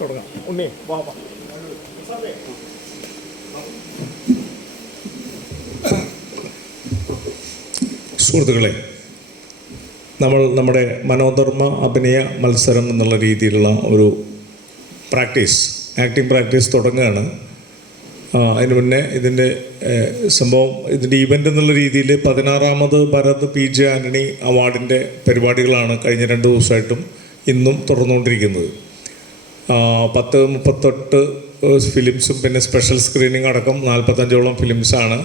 തുടങ്ങാം. ഉണ്ണി വാ. സുഹൃത്തുക്കളെ, നമ്മൾ നമ്മുടെ മനോധർമ്മ അഭിനയ മത്സരം എന്നുള്ള രീതിയിലുള്ള ഒരു ആക്ടിംഗ് പ്രാക്ടീസ് തുടങ്ങുകയാണ്. അതിന് മുന്നേ ഇതിൻ്റെ ഇതിൻ്റെ ഈവൻ്റ് എന്നുള്ള രീതിയിൽ 16ാമത് ഭരത് PJ ആൻ്റണി അവാർഡിൻ്റെ പരിപാടികളാണ് കഴിഞ്ഞ 2 ദിവസമായിട്ടും ഇന്നും തുടർന്നുകൊണ്ടിരിക്കുന്നത്. 38 ഫിലിംസും പിന്നെ സ്പെഷ്യൽ സ്ക്രീനിങ് അടക്കം 45ഓളം ഫിലിംസാണ്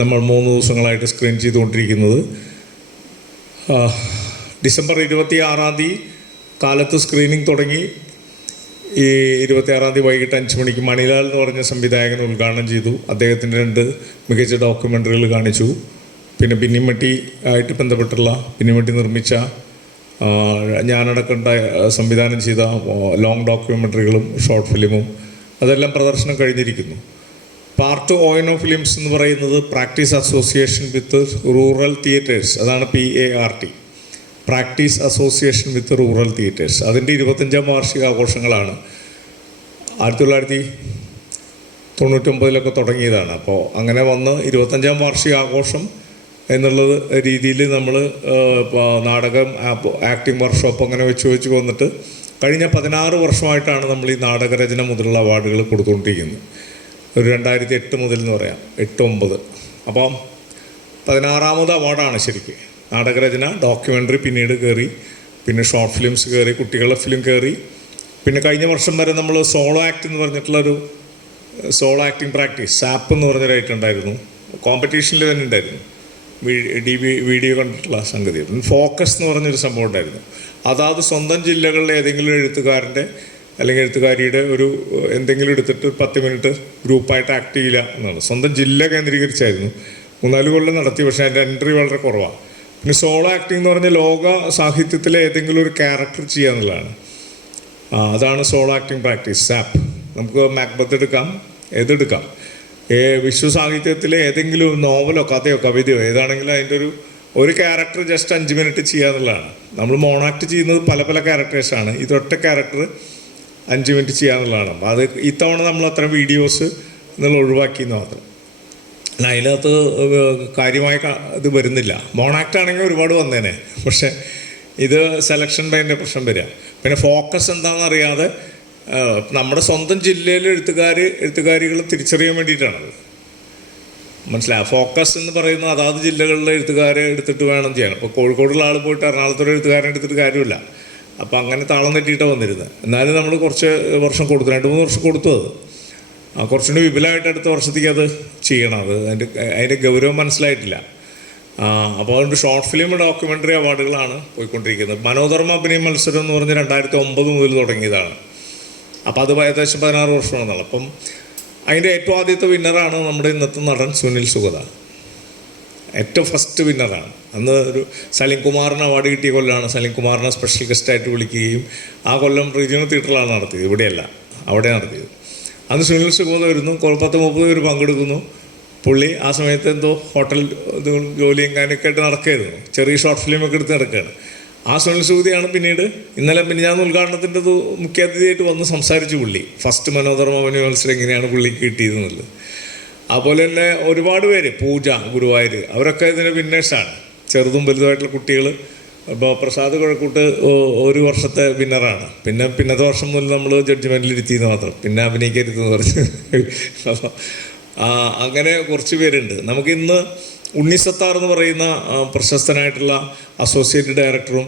നമ്മൾ 3 ദിവസങ്ങളായിട്ട് സ്ക്രീൻ ചെയ്തുകൊണ്ടിരിക്കുന്നത്. ഡിസംബർ 26-ാം തീയതി കാലത്ത് സ്ക്രീനിങ് തുടങ്ങി. ഈ 26-ാം തീയതി വൈകിട്ട് 5 മണിക്ക് മണിലാൽ എന്ന് പറഞ്ഞ സംവിധായകൻ ഉദ്ഘാടനം ചെയ്തു. അദ്ദേഹത്തിൻ്റെ 2 മികച്ച ഡോക്യുമെൻ്ററികൾ കാണിച്ചു. പിന്നെ പിന്നിമട്ടി ആയിട്ട് ബന്ധപ്പെട്ടുള്ള പിന്നിമട്ടി നിർമ്മിച്ച ഞാനടക്കം സംവിധാനം ചെയ്ത ലോങ് ഡോക്യുമെൻ്ററികളും ഷോർട്ട് ഫിലിമും അതെല്ലാം പ്രദർശനം കഴിഞ്ഞിരിക്കുന്നു. പാർട്ട് ONO ഫിലിംസ് എന്ന് പറയുന്നത് practice association with rural theatres, അതാണ് PART, practice association with rural theatres. അതിൻ്റെ 25ാം വാർഷികാഘോഷങ്ങളാണ്. 1999 തുടങ്ങിയതാണ്. അപ്പോൾ അങ്ങനെ വന്ന് 25ാം വാർഷികാഘോഷം എന്നുള്ളത് രീതിയിൽ നമ്മൾ നാടകം ആക്ടിംഗ് വർക്ക്ഷോപ്പ് അങ്ങനെ വെച്ച് വന്നിട്ട് കഴിഞ്ഞ 16 വർഷമായിട്ടാണ് നമ്മൾ ഈ നാടകരചന മുതലുള്ള അവാർഡുകൾ കൊടുത്തുകൊണ്ടിരിക്കുന്നത്. ഒരു 2008 മുതൽ എന്ന് പറയാം, 8-9. അപ്പം 16ാമത് അവാർഡാണ് ശരിക്കും. നാടകരചന, ഡോക്യുമെൻ്ററി പിന്നീട് കയറി, പിന്നെ ഷോർട്ട് ഫിലിംസ് കയറി, കുട്ടികളുടെ ഫിലിം കയറി. പിന്നെ കഴിഞ്ഞ വർഷം വരെ നമ്മൾ സോളോ ആക്ട് എന്ന് പറഞ്ഞിട്ടുള്ളൊരു സോളോ ആക്ടിങ് പ്രാക്ടീസ് സാപ്പ് എന്ന് പറഞ്ഞൊരായിട്ടുണ്ടായിരുന്നു. കോമ്പറ്റീഷനിൽ തന്നെ ഉണ്ടായിരുന്നു, വീഡിയോ കണ്ടിട്ടുള്ള സംഗതി. ഫോക്കസ് എന്ന് പറഞ്ഞൊരു സംഭവം ഉണ്ടായിരുന്നു. അതാത് സ്വന്തം ജില്ലകളിലെ ഏതെങ്കിലും എഴുത്തുകാരൻ്റെ അല്ലെങ്കിൽ എഴുത്തുകാരിയുടെ ഒരു എന്തെങ്കിലും എടുത്തിട്ട് 10 മിനിറ്റ് ഗ്രൂപ്പായിട്ട് ആക്ട് ചെയ്യില്ല എന്നാണ്. സ്വന്തം ജില്ല കേന്ദ്രീകരിച്ചായിരുന്നു. 3-4 കൊല്ലം നടത്തി. പക്ഷേ അതിൻ്റെ എൻട്രി വളരെ കുറവാണ്. പിന്നെ സോളോ ആക്ടിംഗ് എന്ന് പറഞ്ഞാൽ ലോക സാഹിത്യത്തിലെ ഏതെങ്കിലും ഒരു ക്യാരക്ടർ ചെയ്യുക എന്നുള്ളതാണ്. അതാണ് സോളോ ആക്ടിംഗ് പ്രാക്ടീസ് സാപ്പ്. നമുക്ക് മാക്ബത്ത് എടുക്കാം, ഏതെടുക്കാം. വിശ്വസാഹിത്യത്തിലെ ഏതെങ്കിലും നോവലോ കഥയോ കവിതയോ ഏതാണെങ്കിലും അതിൻ്റെ ഒരു ക്യാരക്ടർ ജസ്റ്റ് 5 മിനിറ്റ് ചെയ്യുക എന്നുള്ളതാണ്. നമ്മൾ മോണാക്ട് ചെയ്യുന്നത് പല ക്യാരക്ടേഴ്സാണ്. ഇതൊറ്റ ക്യാരക്ടർ 5 മിനിറ്റ് ചെയ്യുക എന്നുള്ളതാണ്. അത് ഇത്തവണ നമ്മൾ അത്ര വീഡിയോസ് എന്നുള്ള ഒഴിവാക്കിയെന്ന് മാത്രം. അതിനകത്ത് കാര്യമായ ഇത് വരുന്നില്ല. മോണാക്ട് ആണെങ്കിൽ ഒരുപാട് വന്നേനെ, പക്ഷേ ഇത് സെലക്ഷൻ്റെ അതിൻ്റെ പ്രശ്നം വരിക. പിന്നെ ഫോക്കസ് എന്താണെന്ന് അറിയാതെ നമ്മുടെ സ്വന്തം ജില്ലയിലെ എഴുത്തുകാരികൾ തിരിച്ചറിയാൻ വേണ്ടിയിട്ടാണത്. മനസ്സിലായി. ഫോക്കസ് എന്ന് പറയുന്നത് അതാത് ജില്ലകളിലെ എഴുത്തുകാരെ എടുത്തിട്ട് വേണം ചെയ്യാൻ. ഇപ്പോൾ കോഴിക്കോടുള്ള ആൾ പോയിട്ട് എറണാകുളത്തൊരു എഴുത്തുകാരനെ എടുത്തിട്ട് കാര്യമില്ല. അപ്പോൾ അങ്ങനെ താളം തെറ്റിയിട്ടാണ് വന്നിരുന്നത്. എന്നാലും നമ്മൾ കുറച്ച് വർഷം കൊടുത്തു, 2-3 വർഷം കൊടുത്തു. അത് കുറച്ചുകൂടി വിപുലമായിട്ട് അടുത്ത വർഷത്തേക്ക് അത് ചെയ്യണം. അതിൻ്റെ ഗൗരവം മനസ്സിലായിട്ടില്ല. അപ്പോൾ അതുകൊണ്ട് ഷോർട്ട് ഫിലിം ഡോക്യുമെൻ്ററി അവാർഡുകളാണ് പോയിക്കൊണ്ടിരിക്കുന്നത്. മനോധർമ്മ അഭിനയ മത്സരം എന്ന് പറഞ്ഞ് 2009 മുതൽ തുടങ്ങിയതാണ്. അപ്പോൾ അത് ഏകദേശം 16 വർഷമാണെന്നുള്ളത്. അപ്പം അതിൻ്റെ ഏറ്റവും ആദ്യത്തെ വിന്നറാണ് നമ്മുടെ ഇന്നത്തെ നടൻ സുനിൽ സുഗത. ഏറ്റവും ഫസ്റ്റ് വിന്നറാണ്. അന്ന് ഒരു സലീം കുമാറിന് അവാർഡ് കിട്ടിയ കൊല്ലമാണ്. സലീം കുമാറിനെ സ്പെഷ്യൽ ഗസ്റ്റായിട്ട് വിളിക്കുകയും ആ കൊല്ലം റീജിയണൽ തിയേറ്ററിലാണ് നടത്തിയത്, ഇവിടെയല്ല, അവിടെ നടത്തിയത്. അന്ന് സുനിൽ സുഗത വരുന്നു, 10-30 പേര് പങ്കെടുക്കുന്നു. പുള്ളി ആ സമയത്ത് എന്തോ ഹോട്ടൽ ജോലിയും കാര്യമൊക്കെ ആയിട്ട് നടക്കുകയായിരുന്നു. ചെറിയ ഷോർട്ട് ഫിലിമൊക്കെ എടുത്ത് നടക്കുകയാണ്. ആ സുനിൽ സുഗതയാണ് പിന്നീട് ഇന്നലെ ഞാൻ ഉദ്ഘാടനത്തിൻ്റെ മുഖ്യാതിഥിയായിട്ട് വന്ന് സംസാരിച്ചു. പുള്ളി ഫസ്റ്റ് മനോധർമ്മ അഭിനയ മത്സരം എങ്ങനെയാണ് പുള്ളിക്ക് കിട്ടിയതെന്നുള്ളത്. അതുപോലെ തന്നെ ഒരുപാട് പേര്, പൂജ, ഗുരുവായൂർ, അവരൊക്കെ ഇതിന് വിന്നേഴ്സാണ്. ചെറുതും വലുതുമായിട്ടുള്ള കുട്ടികൾ. ഇപ്പോൾ പ്രസാദ് കുഴക്കൂട്ട് 1 വർഷത്തെ വിന്നറാണ്. പിന്നത്തെ വർഷം മുതൽ നമ്മൾ ജഡ്ജ്മെൻറ്റിൽ ഇരുത്തിയെന്ന് മാത്രം, പിന്നെ അഭിനയിക്കരുതെന്ന് പറഞ്ഞു. അങ്ങനെ കുറച്ച് പേരുണ്ട്. നമുക്കിന്ന് ഉണ്ണിസത്താർ എന്ന് പറയുന്ന പ്രശസ്തനായിട്ടുള്ള അസോസിയേറ്റ് ഡയറക്ടറും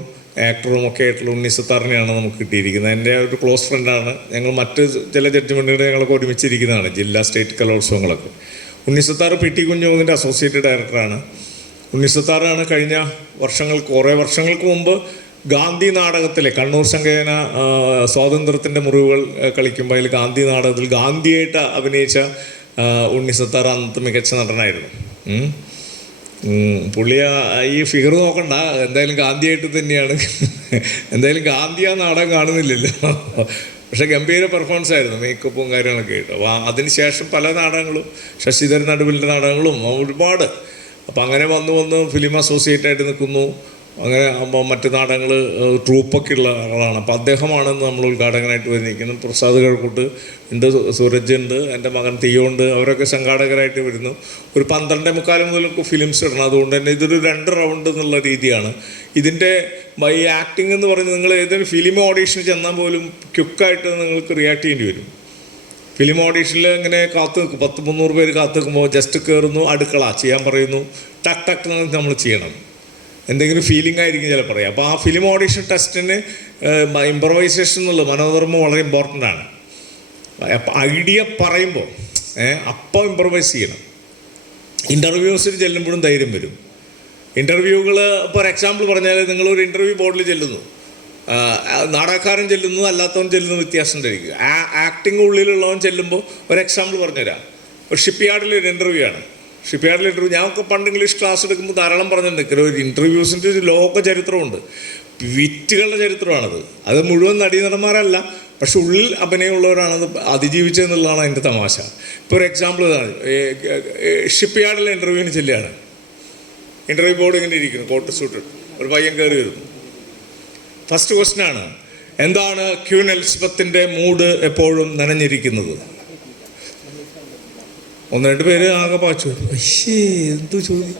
ആക്ടറും ഒക്കെ ആയിട്ടുള്ള ഉണ്ണിസത്താറിനെയാണ് നമുക്ക് കിട്ടിയിരിക്കുന്നത്. എൻ്റെ ഒരു ക്ലോസ് ഫ്രണ്ടാണ്. ഞങ്ങൾ മറ്റ് ചില ജഡ്ജ്മെൻറ്റുകൾ ഞങ്ങളൊക്കെ ഒരുമിച്ചിരിക്കുന്നതാണ്, ജില്ലാ സ്റ്റേറ്റ് കലോത്സവങ്ങളൊക്കെ. ഉണ്ണിസത്താർ PT കുഞ്ഞുമോൻ്റെ അസോസിയേറ്റ് ഡയറക്ടറാണ്. ഉണ്ണിസത്താറാണ് കഴിഞ്ഞ കുറേ വർഷങ്ങൾക്ക് മുമ്പ് ഗാന്ധി നാടകത്തിലെ കണ്ണൂർ സംഘേന സ്വാതന്ത്ര്യത്തിൻ്റെ മുറിവുകൾ കളിക്കുമ്പോൾ അതിൽ ഗാന്ധി നാടകത്തിൽ ഗാന്ധിയായിട്ട് അഭിനയിച്ച ഉണ്ണിസത്താർ അന്നത്തെ മികച്ച നടനായിരുന്നു. പുള്ളി ഈ ഫിഗർ നോക്കണ്ട, എന്തായാലും ഗാന്ധിയായിട്ട് തന്നെയാണ്. എന്തായാലും ഗാന്ധി ആ നാടകം കാണുന്നില്ലല്ലോ, പക്ഷെ ഗംഭീര പെർഫോമൻസ് ആയിരുന്നു, മേക്കപ്പും കാര്യങ്ങളൊക്കെ ആയിട്ട്. അപ്പോൾ അതിനുശേഷം പല നാടകങ്ങളും, ശശിധരൻ നടുവിൻ്റെ നാടകങ്ങളും ഒരുപാട്. അപ്പോൾ അങ്ങനെ വന്ന് ഫിലിം അസോസിയേറ്റ് ആയിട്ട് നിൽക്കുന്നു. അങ്ങനെ മറ്റു നാടകങ്ങൾ ട്രൂപ്പൊക്കെ ഉള്ള ആളാണ്. അപ്പോൾ അദ്ദേഹമാണ് നമ്മൾ ഉദ്ഘാടകനായിട്ട് വന്നിരിക്കുന്നത്. പ്രസാദ് കഴക്കൂട്ട് ഉണ്ട്, സൂരജ് ഉണ്ട്, എൻ്റെ മകൻ തീയോ ഉണ്ട്. അവരൊക്കെ സംഘാടകരായിട്ട് വരുന്നു. ഒരു 12:45 മുതലൊക്കെ ഫിലിംസ് ഇടണം. അതുകൊണ്ട് തന്നെ ഇതൊരു 2 റൗണ്ട് എന്നുള്ള രീതിയാണ് ഇതിൻ്റെ. ഈ ആക്ടിങ് എന്ന് പറയുന്നത് നിങ്ങൾ ഏതെങ്കിലും ഫിലിം ഓഡീഷന് ചെന്നാൽ പോലും ക്വിക്കായിട്ട് നിങ്ങൾക്ക് റിയാക്ട് ചെയ്യേണ്ടി വരും. ഫിലിം ഓഡീഷനിൽ ഇങ്ങനെ കാത്തു നിൽക്കും, 100-300 പേര് കാത്തു നിൽക്കുമ്പോൾ ജസ്റ്റ് കയറുന്നു, അടുക്കള ചെയ്യാൻ പറയുന്നു, ടക്ക് ടക്ക് നമ്മൾ ചെയ്യണം. എന്തെങ്കിലും ഫീലിംഗ് ആയിരിക്കും ചില പറയാം. അപ്പോൾ ആ ഫിലിം ഓഡീഷൻ ടെസ്റ്റിന് ഇംപ്രവൈസേഷൻ എന്നുള്ളത് മനോധർമ്മം വളരെ ഇമ്പോർട്ടൻ്റ് ആണ്. ഐഡിയ പറയുമ്പോൾ അപ്പോൾ ഇംപ്രവൈസ് ചെയ്യണം. ഇൻ്റർവ്യൂസിന് ചെല്ലുമ്പോഴും ധൈര്യം വരും. ഇൻ്റർവ്യൂകൾ ഇപ്പോൾ ഒരു എക്സാമ്പിൾ പറഞ്ഞാൽ, നിങ്ങളൊരു ഇൻ്റർവ്യൂ ബോർഡിൽ ചെല്ലുന്നു, നാടകക്കാരൻ ചെല്ലുന്നു, അല്ലാത്തവൻ ചെല്ലുന്നു, വ്യത്യാസം ഉണ്ടായിരിക്കും. ആക്ടിങ് ഉള്ളിലുള്ളവൻ ചെല്ലുമ്പോൾ ഒരു എക്സാമ്പിൾ പറഞ്ഞുതരാം. ഒരു ഷിപ്പ് യാർഡിലൊരു ഇൻ്റർവ്യൂ ആണ്. ഷിപ്പ് യാർഡിൽ ഇൻ്റർവ്യൂ ഞാനൊക്കെ പണ്ട് ഇംഗ്ലീഷ് ക്ലാസ് എടുക്കുമ്പോൾ ധാരാളം പറഞ്ഞിട്ടുണ്ട്. ഒരു ഇൻ്റർവ്യൂസിൻ്റെ ഒരു ലോക ചരിത്രമുണ്ട്, വിറ്റുകളുടെ ചരിത്രമാണത്. അത് മുഴുവൻ നടീനടന്മാരല്ല, പക്ഷെ ഉള്ളിൽ അഭിനയമുള്ളവരാണത് അതിജീവിച്ചതെന്നുള്ളതാണ് അതിൻ്റെ തമാശ. ഇപ്പോൾ ഒരു എക്സാമ്പിൾ ഇതാണ്. ഷിപ്പ് യാർഡിലെ ഇൻ്റർവ്യൂവിന് ചെല്ലുകയാണ്. ഇൻ്റർവ്യൂ ബോർഡ് ഇങ്ങനെ ഇരിക്കുന്നു, കോട്ട് സൂട്ട്, ഒരു പയ്യൻ കയറി വരുന്നു. ഫസ്റ്റ് ക്വസ്റ്റ്യനാണ്, എന്താണ് ക്വീൻ എലിസബത്തിൻ്റെ മൂഡ് എപ്പോഴും നനഞ്ഞിരിക്കുന്നത്? 1-2 പേര് ആകെ പാച്ചു. എന്തു ചോദ്യം?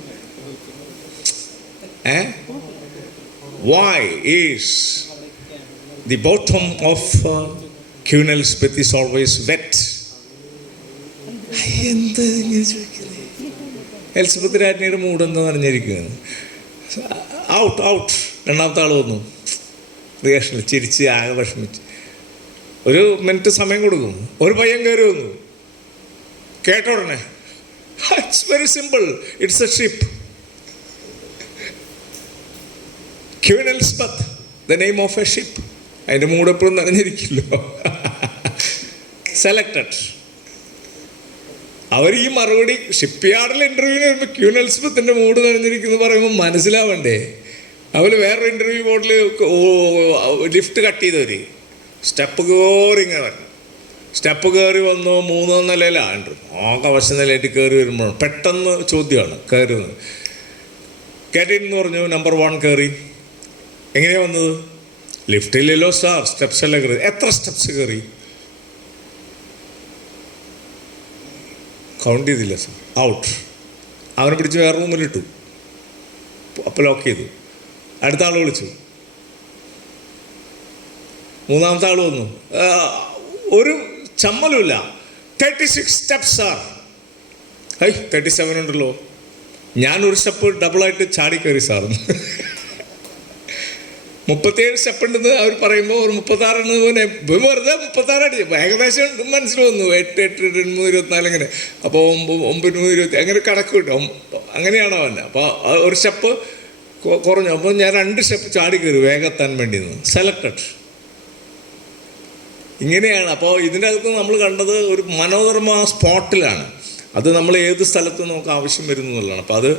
Why is the bottom of Queen Elizabeth is always wet? എന്താ ഇങ്ങനെ ചോദിക്കുന്നത്? എലിസബത്ത് രാജ്ഞിയുടെ മൂഡ് എന്താ നനഞ്ഞിരിക്കുന്നത്? ഔട്ട്. രണ്ടാമത്തെ ആൾ വന്നു, റിയാക്ഷനിൽ ചിരിച്ച് ആകെ വിഷമിച്ച്. ഒരു മിനിറ്റ് സമയം കൊടുക്കും. ഒരു പയ്യൻ കയറി വന്നു, കേട്ട ഉടനെ, it's very simple, it's A ship. Queen Elizabeth, the name of A ship. അതിൻ്റെ മൂഡ് എപ്പോഴും നനഞ്ഞിരിക്കില്ലോ. സെലക്റ്റഡ്. അവർ ഈ മറുപടി ഷിപ്പ് യാർഡിൽ ഇൻ്റർവ്യൂവിന് വരുമ്പോൾ ക്വീൻ എലിസബത്തിൻ്റെ മൂഡ് നനഞ്ഞിരിക്കുന്നു പറയുമ്പോൾ മനസ്സിലാവണ്ടേ? അവർ വേറൊരു ഇൻ്റർവ്യൂ ബോർഡിൽ ലിഫ്റ്റ് കട്ട് ചെയ്തവർ സ്റ്റെപ്പ് കയറി ഇങ്ങനെ വരണം. സ്റ്റെപ്പ് കയറി വന്നു, 3-ാം നിലയിലാണ്. ആകെ വശ നിലയായിട്ട് കയറി വരുമ്പോൾ പെട്ടെന്ന് ചോദ്യമാണ് കയറി വന്നത്. കേട്ടിന്ന് പറഞ്ഞു, നമ്പർ 1 കയറി. എങ്ങനെയാണ് വന്നത്? ലിഫ്റ്റില്ലല്ലോ സാർ, സ്റ്റെപ്സ് എല്ലാം കയറി. എത്ര സ്റ്റെപ്സ് കയറി? കൗണ്ട് ചെയ്തില്ല സാർ. ഔട്ട്. അവനെ പിടിച്ച് വേറെ റൂമിലിട്ടു. അപ്പോൾ ലോക്ക് ചെയ്തു. അടുത്ത ആൾ വിളിച്ചു. 3-ാമത്തെ ആൾ വന്നു. ഒരു ചമ്മലുമില്ല. 36 സ്റ്റെപ്സ് സാർ. 37 ഉണ്ടല്ലോ. ഞാനൊരു സ്റ്റെപ്പ് ഡബിളായിട്ട് ചാടി കയറി സാറിന്. 37 സ്റ്റെപ്പ് ഉണ്ടെന്ന് അവർ പറയുമ്പോൾ ഒരു 36 ഉണ്ട്. വെറുതെ 36 അടി ഏകദേശം മനസ്സിൽ വന്നു. 8, 8, 3, 24 അങ്ങനെ. അപ്പോൾ 9, 20 അങ്ങനെ കണക്ക് കിട്ടും. അങ്ങനെയാണ് അവൻ്റെ. അപ്പോൾ ഒരു സ്റ്റെപ്പ് കുറഞ്ഞു. അപ്പോൾ ഞാൻ 2 സ്റ്റെപ്പ് ചാടി കയറി വേഗത്താൻ വേണ്ടി സെലക്റ്റഡ്. ഇങ്ങനെയാണ്. അപ്പോൾ ഇതിൻ്റെ അകത്ത് നമ്മൾ കണ്ടത് ഒരു മനോധർമ്മ സ്പോട്ടിലാണ്. അത് നമ്മൾ ഏത് സ്ഥലത്ത് നമുക്ക് ആവശ്യം വരുന്നു എന്നുള്ളതാണ്. അപ്പോൾ അത്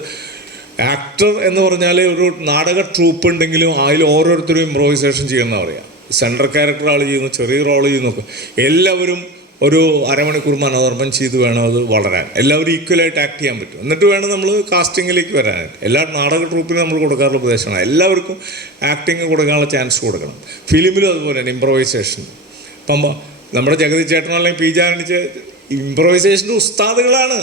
ആക്ടർ എന്ന് പറഞ്ഞാൽ ഒരു നാടക ട്രൂപ്പ് ഉണ്ടെങ്കിലും അതിൽ ഓരോരുത്തരും ഇംപ്രോവൈസേഷൻ ചെയ്യുന്നതാണ് പറയുക. സെൻട്രൽ ക്യാരക്ടർ ആൾ ചെയ്യുന്നു, ചെറിയ റോൾ ചെയ്യുന്നൊക്കെ എല്ലാവരും ഒരു അരമണിക്കൂർ മനോധർമ്മം ചെയ്ത് വേണം അത് വളരാൻ. എല്ലാവരും ഈക്വലായിട്ട് ആക്ട് ചെയ്യാൻ പറ്റും. എന്നിട്ട് വേണം നമ്മൾ കാസ്റ്റിങ്ങിലേക്ക് വരാനായിട്ട്. എല്ലാ നാടക ട്രൂപ്പിനും നമ്മൾ കൊടുക്കാറുള്ള ഉപദേശമാണ് എല്ലാവർക്കും ആക്ടിങ് കൊടുക്കാനുള്ള ചാൻസ് കൊടുക്കണം. ഫിലിമിലും അതുപോലെ തന്നെ ഇംപ്രവൈസേഷൻ. ഇപ്പം നമ്മുടെ ജഗതി ചേട്ടനോ അല്ലെങ്കിൽ പി ജാനിച്ച് ഇംപ്രവൈസേഷൻ്റെ ഉസ്താദുകളാണ്.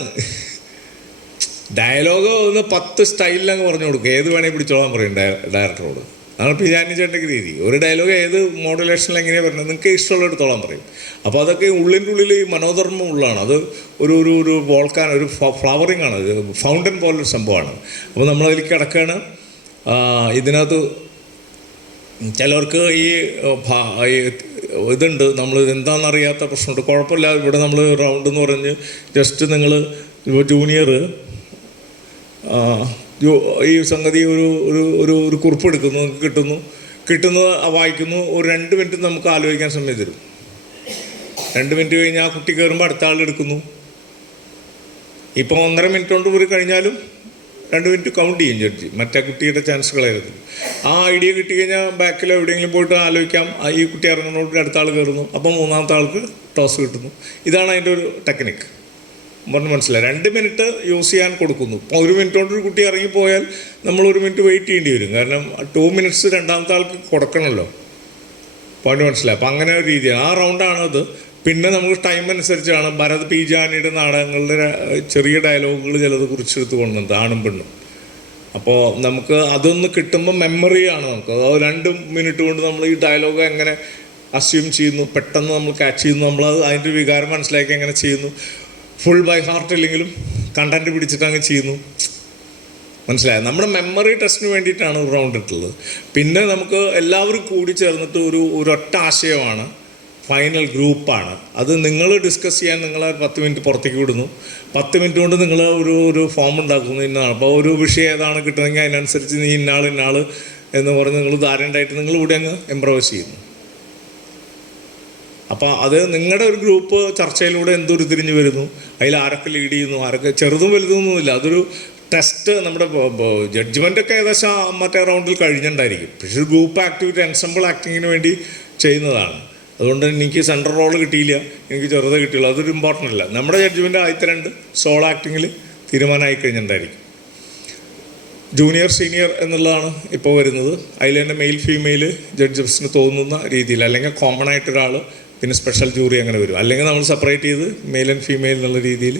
ഡയലോഗ് ഒന്ന് 10 സ്റ്റൈലിലങ്ങ് പറഞ്ഞു കൊടുക്കും. ഏത് വേണമെങ്കിൽ പിടിച്ചോളാൻ പറയും ഡയറക്ടറോട്. അതാണ് പി ജാനി ചേട്ടൻ്റെ രീതി. ഒരു ഡയലോഗ് ഏത് മോഡുലേഷനിൽ എങ്ങനെയാണ് പറയുന്നത് നിങ്ങൾക്ക് ഇഷ്ടമുള്ള എടുത്തോളാൻ പറയും. അപ്പോൾ അതൊക്കെ ഉള്ളിൻ്റെ ഉള്ളിൽ ഈ മനോധർമ്മം ഉള്ളതാണ്. അത് ഒരു വോൾക്കാൻ, ഒരു ഫ്ലവറിങ് ആണ്, ഫൗണ്ടൻ പോലൊരു സംഭവമാണ്. അപ്പോൾ നമ്മളതിലേക്ക് കിടക്കുകയാണ്. ഇതിനകത്ത് ചിലർക്ക് ഈ ഇതുണ്ട്, നമ്മൾ എന്താണെന്നറിയാത്ത പ്രശ്നമുണ്ട്. കുഴപ്പമില്ല, ഇവിടെ നമ്മൾ റൗണ്ട് എന്ന് പറഞ്ഞ് ജസ്റ്റ് നിങ്ങൾ ജൂനിയർ ഈ സംഗതി ഒരു കുറിപ്പ് എടുക്കുന്നു, കിട്ടുന്നു വായിക്കുന്നു. ഒരു 2 മിനിറ്റ് നമുക്ക് ആലോചിക്കാൻ സമയം തരും. 2 മിനിറ്റ് കഴിഞ്ഞ് ആ കുട്ടി കയറുമ്പോൾ അടുത്ത ആൾ എടുക്കുന്നു. ഇപ്പോൾ 1.5 മിനിറ്റ് കൊണ്ട് ഒരു കഴിഞ്ഞാലും 2 മിനിറ്റ് കൗണ്ട് ചെയ്യും ജഡ്ജി. മറ്റേ കുട്ടിയുടെ ചാൻസ് കളയരുത്. ആ ഐഡിയ കിട്ടിക്കഴിഞ്ഞാൽ ബാക്കിൽ എവിടെയെങ്കിലും പോയിട്ട് ആലോചിക്കാം. ഈ കുട്ടി ഇറങ്ങുന്നതോട് അടുത്ത ആൾ കയറുന്നു. അപ്പം 3-ാമത്തെ ആൾക്ക് ടോസ് കിട്ടുന്നു. ഇതാണ് അതിൻ്റെ ഒരു ടെക്നിക്ക്. പറഞ്ഞ് മനസ്സിലായി. 2 മിനിറ്റ് യൂസ് ചെയ്യാൻ കൊടുക്കുന്നു. ഇപ്പോൾ 1 മിനിറ്റ് കൊണ്ട് ഒരു കുട്ടി ഇറങ്ങിപ്പോയാൽ നമ്മൾ 1 മിനിറ്റ് വെയിറ്റ് ചെയ്യേണ്ടി വരും. കാരണം 2 മിനിറ്റ്സ് രണ്ടാമത്തെ ആൾക്ക് കൊടുക്കണമല്ലോ. പോയിന്റ് മനസ്സിലായി. അപ്പം അങ്ങനെ ഒരു രീതിയാണ്, ആ റൗണ്ടാണത്. പിന്നെ നമുക്ക് ടൈം അനുസരിച്ചാണ് ഭരത് പി ജാനിയുടെ നാടകങ്ങളുടെ ചെറിയ ഡയലോഗുകൾ ചിലത് കുറിച്ചെടുത്ത് കൊണ്ടുവന്നത്, ആണും പെണ്ണും. അപ്പോൾ നമുക്ക് അതൊന്ന് കിട്ടുമ്പോൾ മെമ്മറിയാണ് നമുക്ക്. അത് 2 മിനിറ്റ് കൊണ്ട് നമ്മൾ ഈ ഡയലോഗ് എങ്ങനെ അസ്യൂം ചെയ്യുന്നു, പെട്ടെന്ന് നമ്മൾ ക്യാച്ച് ചെയ്യുന്നു, നമ്മളത് അതിൻ്റെ വികാരം മനസ്സിലാക്കി എങ്ങനെ ചെയ്യുന്നു. ഫുൾ ബൈ ഹാർട്ട് ഇല്ലെങ്കിലും കണ്ടൻറ്റ് പിടിച്ചിട്ട് അങ്ങ് ചെയ്യുന്നു. മനസ്സിലായത്? നമ്മുടെ മെമ്മറി ടെസ്റ്റിന് വേണ്ടിയിട്ടാണ് ഒരു റൗണ്ട് ഇട്ടുള്ളത്. പിന്നെ നമുക്ക് എല്ലാവരും കൂടി ചേർന്നിട്ട് ഒരൊറ്റ ആശയമാണ്, ഫൈനൽ ഗ്രൂപ്പാണ്. അത് നിങ്ങൾ ഡിസ്കസ് ചെയ്യാൻ നിങ്ങളെ 10 മിനിറ്റ് പുറത്തേക്ക് വിടുന്നു. 10 മിനിറ്റ് കൊണ്ട് നിങ്ങൾ ഒരു ഫോം ഉണ്ടാക്കുന്നു. ഇന്നതാണ് അപ്പോൾ ഒരു വിഷയം ഏതാണ് കിട്ടുന്നതെങ്കിൽ അതിനനുസരിച്ച് നീ ഇന്നാൾ എന്ന് പറഞ്ഞ് നിങ്ങൾ ധാരണയായിട്ട് നിങ്ങൾ ഇവിടെ അങ്ങ് ഇംപ്രവൈസ് ചെയ്യുന്നു. അപ്പോൾ അത് നിങ്ങളുടെ ഒരു ഗ്രൂപ്പ് ചർച്ചയിലൂടെ എന്തൊരുതിരിഞ്ഞ് വരുന്നു, അതിൽ ആരൊക്കെ ലീഡ് ചെയ്യുന്നു, ആരൊക്കെ ചെറുതും വലുതൊന്നുമില്ല. അതൊരു ടെസ്റ്റ്. നമ്മുടെ ജഡ്ജ്മെൻ്റൊക്കെ ഏകദേശം മറ്റേ റൗണ്ടിൽ കഴിഞ്ഞിട്ടുണ്ടായിരിക്കും. പക്ഷേ ഒരു ഗ്രൂപ്പ് ആക്ടിവിറ്റി, എൻസംബിൾ ആക്ടിങ്ങിന് വേണ്ടി ചെയ്യുന്നതാണ്. അതുകൊണ്ട് എനിക്ക് സെൻട്രൽ റോൾ കിട്ടിയില്ല, എനിക്ക് ചെറുത് കിട്ടിയില്ല, അതൊരു ഇമ്പോർട്ടൻ്റ് അല്ല. നമ്മുടെ ജഡ്ജ്മെൻ്റ് ആദ്യത്തെ 2 സോളോ ആക്ടിങ്ങിൽ തീരുമാനമായി കഴിഞ്ഞിട്ടുണ്ടായിരിക്കും. ജൂനിയർ സീനിയർ എന്നുള്ളതാണ് ഇപ്പോൾ വരുന്നത്. അതിൽ തന്നെ മെയിൽ ഫീമെയിൽ ജഡ്ജസിന് തോന്നുന്ന രീതിയിൽ, അല്ലെങ്കിൽ കോമൺ ആയിട്ടൊരാൾ, പിന്നെ സ്പെഷ്യൽ ജൂറി അങ്ങനെ വരും. അല്ലെങ്കിൽ നമ്മൾ സെപ്പറേറ്റ് ചെയ്ത് മെയിൽ ആൻഡ് ഫീമെയിൽ എന്നുള്ള രീതിയിൽ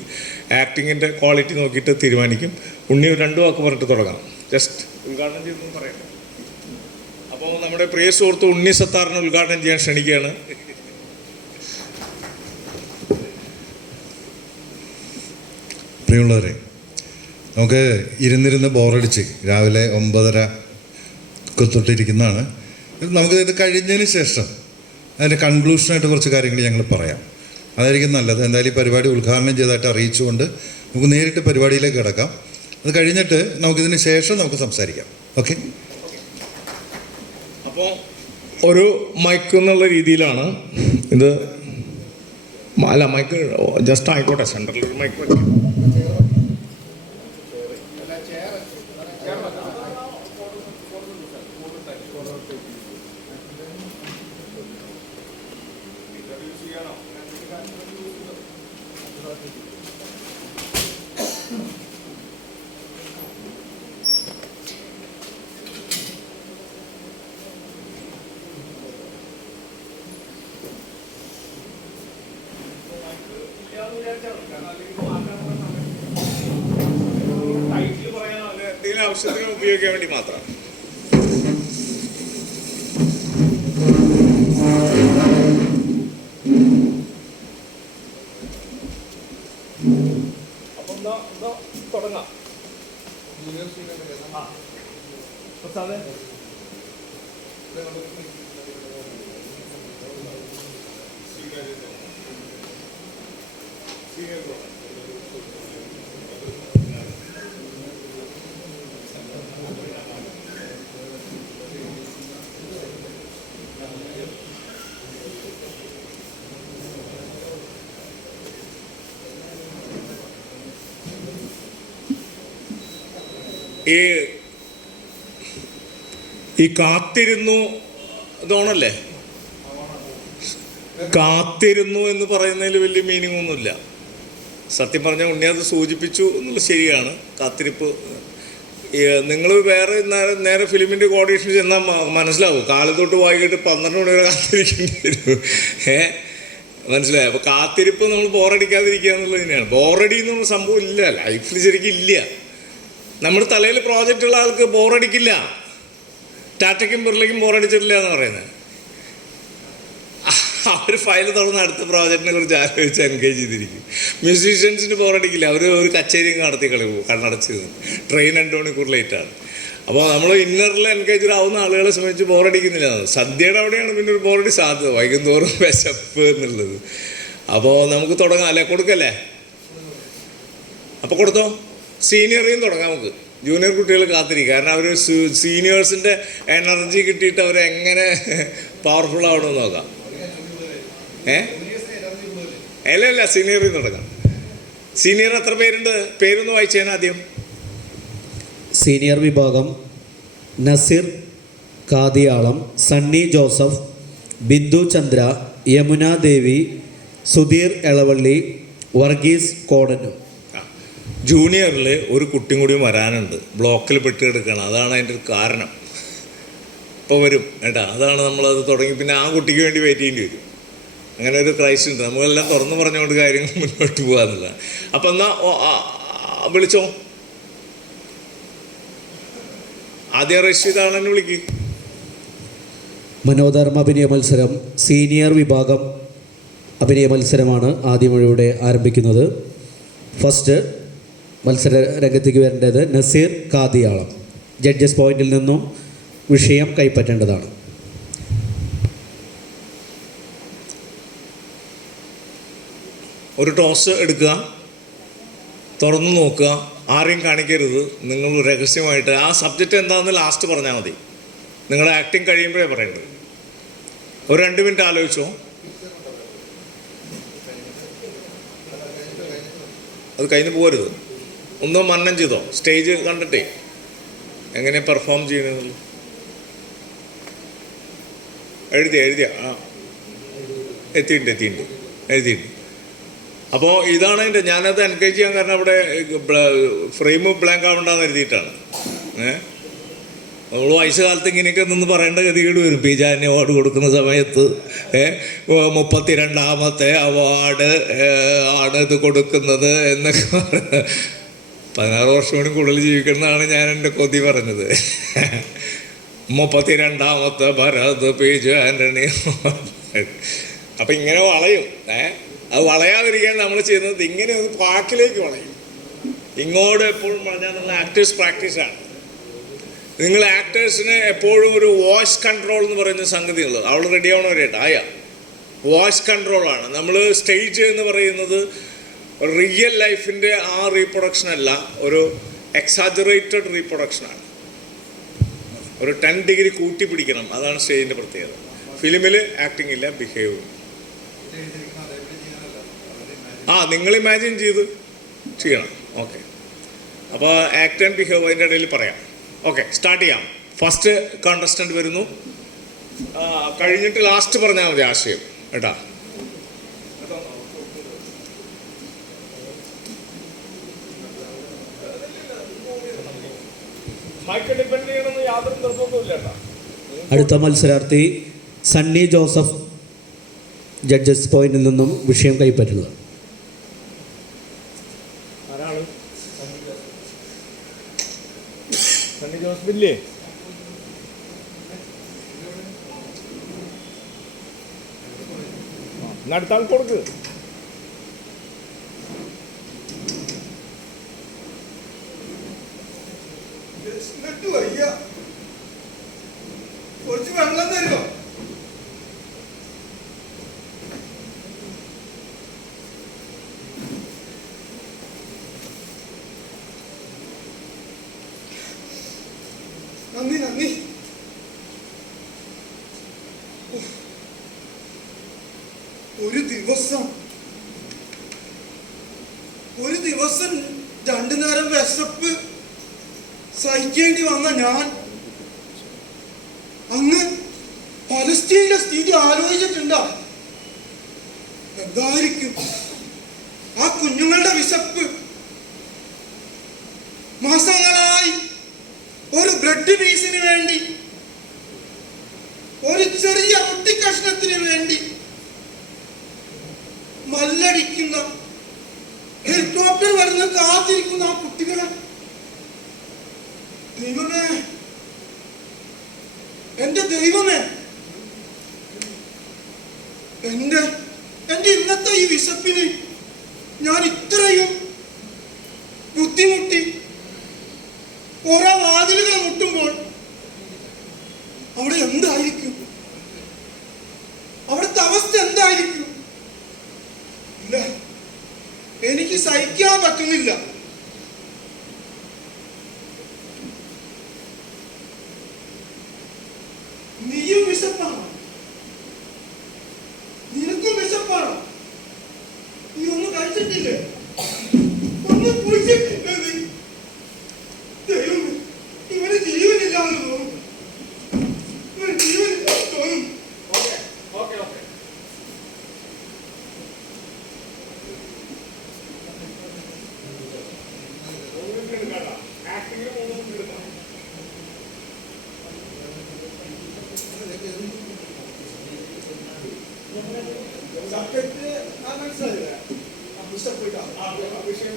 ആക്ടിങ്ങിൻ്റെ ക്വാളിറ്റി നോക്കിയിട്ട് തീരുമാനിക്കും. ഉണ്ണി 2 വാക്ക് പറഞ്ഞിട്ട് തുടങ്ങാം. ജസ്റ്റ് ഉദ്ഘാടനം ചെയ്തെന്ന് പറയാം. അപ്പോൾ നമ്മുടെ പ്രിയ സുഹൃത്ത് ഉണ്ണി സത്താറിനെ ഉദ്ഘാടനം ചെയ്യാൻ ക്ഷണിക്കുകയാണ്. പ്രിയമുള്ളവരെ, നമുക്ക് ഇരുന്നിരുന്ന് ബോറടിച്ച് രാവിലെ 9:30 തൊട്ടിരിക്കുന്നതാണ്. നമുക്ക് ഇത് കഴിഞ്ഞതിന് ശേഷം അതിൻ്റെ കൺക്ലൂഷനായിട്ട് കുറച്ച് കാര്യങ്ങൾ ഞങ്ങൾ പറയാം. അതായിരിക്കും നല്ലത്. എന്തായാലും ഈ പരിപാടി ഉദ്ഘാടനം ചെയ്തതായിട്ട് അറിയിച്ചുകൊണ്ട് നമുക്ക് നേരിട്ട് പരിപാടിയിലേക്ക് കിടക്കാം. അത് കഴിഞ്ഞിട്ട് നമുക്കിതിന് ശേഷം നമുക്ക് സംസാരിക്കാം. ഓക്കെ? അപ്പോൾ ഒരു മൈക്ക് എന്നുള്ള രീതിയിലാണ് ഇത്. അല്ല, മൈക്ക് ജസ്റ്റ് ആയിക്കോട്ടെ, സെൻറ്ററിൽ ഒരു മൈക്ക് വെച്ച് ടൈറ്റിൽ പറയാനോ എന്തെങ്കിലും ആവശ്യത്തിന് ഉപയോഗിക്കാൻ വേണ്ടി മാത്രം. അപ്പം എന്താ തുടങ്ങാം. പ്രസാദേ, ഈ കാത്തിരുന്നു ഇതാണല്ലേ, കാത്തിരുന്നു എന്ന് പറയുന്നതിൽ വലിയ മീനിങ് ഒന്നുമില്ല. സത്യം പറഞ്ഞാൽ ഉണ്ണി അത് സൂചിപ്പിച്ചു എന്നുള്ളത് ശരിയാണ്. കാത്തിരിപ്പ് നിങ്ങൾ വേറെ നേരെ ഫിലിമിൻ്റെ ഓഡീഷൻ ചെന്നാൽ മനസ്സിലാവും. കാലത്തോട്ട് വായിക്കിട്ട് 12 മണി വരെ കാത്തിരിക്കേണ്ടി വരും. മനസ്സിലായി? അപ്പോൾ കാത്തിരിപ്പ് നമ്മൾ ബോറടിക്കാതിരിക്കുക എന്നുള്ളത് തന്നെയാണ്. ബോറടി എന്നുള്ള സംഭവം ഇല്ല ലൈഫിൽ, ശരിക്കും ഇല്ല. നമ്മുടെ തലയിൽ പ്രോജക്റ്റുള്ള ആൾക്ക് ബോറടിക്കില്ല. ടാറ്റയ്ക്കും ബിർളയ്ക്കും ബോറടിച്ചിട്ടില്ല എന്ന് പറയുന്നത്. അവർ ഫയൽ തുറന്ന് അടുത്ത പ്രോജക്റ്റിനെ കുറിച്ച് ആലോചിച്ച് എൻഗേജ് ചെയ്തിരിക്കും. മ്യൂസീഷ്യൻസിന് ബോറടിക്കില്ല, അവർ ഒരു കച്ചേരിയും നടത്തി കളയും കണ്ണടച്ച്. ട്രെയിൻ 2 മണിക്കൂർ ലേറ്റാണ്. അപ്പോൾ നമ്മൾ ഇന്നറിൽ എൻഗേജ്ഡ് ആവുന്ന ആളുകളെ സംബന്ധിച്ച് ബോറടിക്കുന്നില്ല. സദ്യയുടെ അവിടെയാണ് പിന്നെ ഒരു ബോറടി സാധ്യത, വൈകുന്നേരം വിശപ്പ് എന്നുള്ളത്. അപ്പോൾ നമുക്ക് തുടങ്ങാം അല്ലേ? കൊടുക്കല്ലേ? അപ്പോൾ കൊടുത്തോ. സീനിയറിയും തുടങ്ങാം നമുക്ക്. ജൂനിയർ കുട്ടികൾ കാത്തിരിക്കും. കാരണം അവർ സീനിയേഴ്സിൻ്റെ എനർജി കിട്ടിയിട്ട് അവരെങ്ങനെ പവർഫുൾ ആവണമെന്ന് നോക്കാം. അല്ല, സീനിയറിൽ തുടങ്ങാം. സീനിയർ എത്ര പേരുണ്ട്? പേരൊന്ന് വായിച്ചേന ആദ്യം. സീനിയർ വിഭാഗം നസീർ കാതിയാളം, സണ്ണി ജോസഫ്, ബിന്ദു ചന്ദ്ര, യമുന ദേവി, സുധീർ എളവള്ളി, വർഗീസ് കോടനും. ജൂനിയറിൽ ഒരു കുട്ടിയും കൂടി വരാനുണ്ട്, ബ്ലോക്കിൽ പെട്ട് കിടക്കണം. അതാണ് അതിൻ്റെ ഒരു കാരണം. ഇപ്പോൾ വരും ഏട്ടാ, അതാണ് നമ്മളത് തുടങ്ങി. പിന്നെ ആ കുട്ടിക്ക് വേണ്ടി വെയിറ്റ് ചെയ്യേണ്ടി വരും. അങ്ങനെ ഒരു ക്രൈസിസ് ഉണ്ട്. നമ്മളെല്ലാം തുറന്നു പറഞ്ഞുകൊണ്ട് കാര്യങ്ങൾ മുന്നോട്ട് പോകാന്നില്ല. അപ്പം എന്നാൽ വിളിച്ചോ, ആദ്യം റഷീദാണെന്ന് വിളിക്ക്. മനോധർമ്മ അഭിനയ മത്സരം സീനിയർ വിഭാഗം അഭിനയ മത്സരമാണ് ആദ്യം ഇവിടെ ആരംഭിക്കുന്നത്. ഫസ്റ്റ് മത്സര രംഗത്തേക്ക് വരേണ്ടത് നസീർ കാദിയാളം. ജഡ്ജസ് പോയിന്റിൽ നിന്നും വിഷയം കൈപ്പറ്റേണ്ടതാണ്. ഒരു ടോസ് എടുക്കുക, തുറന്നു നോക്കുക, ആരെയും കാണിക്കരുത്. നിങ്ങൾ രഹസ്യമായിട്ട് ആ സബ്ജക്റ്റ് എന്താണെന്ന് ലാസ്റ്റ് പറഞ്ഞാൽ മതി. നിങ്ങളുടെ ആക്ടിങ് കഴിയുമ്പോഴേ പറയേണ്ടത്. ഒരു 2 മിനിറ്റ് ആലോചിച്ചോ. അത് കഴിഞ്ഞ് പോകരുത്. ഒന്ന് മന്നം ചെയ്തോ, സ്റ്റേജ് കണ്ടിട്ടേ എങ്ങനെ പെർഫോം ചെയ്യുന്നത് എഴുതിയ എത്തിയിട്ടുണ്ട്. അപ്പോൾ ഇതാണ് എൻ്റെ, ഞാനത് എൻകറേജ് ചെയ്യാൻ കാരണം അവിടെ ഫ്രെയിം ബ്ലാങ്ക് ആവണ്ടെന്ന് എഴുതിയിട്ടാണ്. നമ്മൾ വയസ്സുകാലത്ത് ഇങ്ങനെയൊക്കെ നിന്ന് പറയേണ്ട ഗതികേട് വരും. പി ജാനി അവാർഡ് കൊടുക്കുന്ന സമയത്ത് 32ാമത്തെ അവാർഡ് ആണ് ഇത് കൊടുക്കുന്നത് എന്നൊക്കെ പറഞ്ഞ് 16 വർഷം കൂടി കൂടുതൽ ജീവിക്കുന്നതാണ് ഞാൻ എൻ്റെ കൊതി പറഞ്ഞത്. 32ാമത്തെ ഭരത് പി ജാനി. അപ്പം ഇങ്ങനെ വളയും. അത് വളയാതിരിക്കാൻ നമ്മൾ ചെയ്യുന്നത് ഇങ്ങനെ ഒന്ന് പാക്കിലേക്ക് വളയും. ഇങ്ങോട്ട് എപ്പോഴും പറഞ്ഞാൽ നിങ്ങൾ ആക്ടേഴ്സ് പ്രാക്ടീസാണ്. നിങ്ങൾ ആക്ടേഴ്സിന് എപ്പോഴും ഒരു വോയിസ് കൺട്രോൾ എന്ന് പറയുന്ന സംഗതിയുള്ളത്. അവൾ റെഡി ആവണവരായിട്ട് വോയിസ് കൺട്രോളാണ്. നമ്മൾ സ്റ്റേജ് എന്ന് പറയുന്നത് റിയൽ ലൈഫിൻ്റെ ആ റീപ്രൊഡക്ഷൻ അല്ല, ഒരു എക്സാജറേറ്റഡ് റീപ്രൊഡക്ഷനാണ്. ഒരു 10 ഡിഗ്രി കൂട്ടി പിടിക്കണം. അതാണ് സ്റ്റേജിൻ്റെ പ്രത്യേകത. ഫിലിമിൽ ആക്ടിങ് ഇല്ല, ബിഹേവ്. നിങ്ങൾ ഇമാജിൻ ചെയ്ത് ചെയ്യണം. ഓക്കെ, അപ്പോൾ ആക്ട് ആൻഡ് ബിഹേവ് അതിൻ്റെ ഇടയിൽ പറയാം. ഓക്കെ, സ്റ്റാർട്ട് ചെയ്യാം. ഫസ്റ്റ് കോണ്ടസ്റ്റൻ്റ് വരുന്നു. കഴിഞ്ഞിട്ട് ലാസ്റ്റ് പറഞ്ഞാൽ മതി ആശയം കേട്ടാ. അടുത്ത മത്സരാർത്ഥി സണ്ണി ജോസഫ്. ജഡ്ജസ് പോയിന്റിൽ നിന്നും വിഷയം കൈപ്പറ്റുന്നത്. സണ്ണി ജോസഫ് ഇല്ലേ? അടുത്ത ആൾ കൊടുക്ക്. കുറച്ച് വെള്ളം തരുമോ? നന്ദി. ഒരു ദിവസം 2 നേരം വിശപ്പ് സഹിക്കേണ്ടി വന്ന ഞാൻ അങ്ങ് പലസ്തീനിലെ സ്ഥിതി ആലോചിച്ചിട്ടുണ്ടോ? എന്തായിരിക്കും ആ കുഞ്ഞുങ്ങളുടെ വിശപ്പ്? മാസങ്ങളായി ഒരു ബ്രെഡ് പീസിന് വേണ്ടി, ഒരു ചെറിയ റൊട്ടി കഷ്ണത്തിന് വേണ്ടി മല്ലടിക്കുന്ന, ഹെലികോപ്റ്റർ വരുന്ന കാത്തിരിക്കുന്ന ആ കുട്ടികളെ, ദൈവമേ, എന്റെ ദൈവമേ, എന്റെ ഇന്നത്തെ ഈ വിശപ്പിന് ഞാൻ ഇത്രയും ബുദ്ധിമുട്ടി ഓരോ വാതിലുകൾ മുട്ടുമ്പോൾ അവിടെ എന്തായിരിക്കും? അവിടുത്തെ അവസ്ഥ എന്തായിരിക്കും? ഇല്ല, എനിക്ക് സഹിക്കാൻ പറ്റുന്നില്ല. നീയും വിശപ്പാണോ? നിനക്കും വിശപ്പാണോ? നീ ഒന്നും കഴിച്ചിട്ടില്ലേ? ഒന്നും കുടിച്ചിട്ടില്ല നീ? ദൈവമേ, ഇവന് ജീവനില്ലാന്ന് തോന്നുന്നു. ഇവന് ജീവനില്ലാന്ന് തോന്നുന്നു. സബ്ജക്റ്റ് മനസ്സിലായില്ല. വിഷയം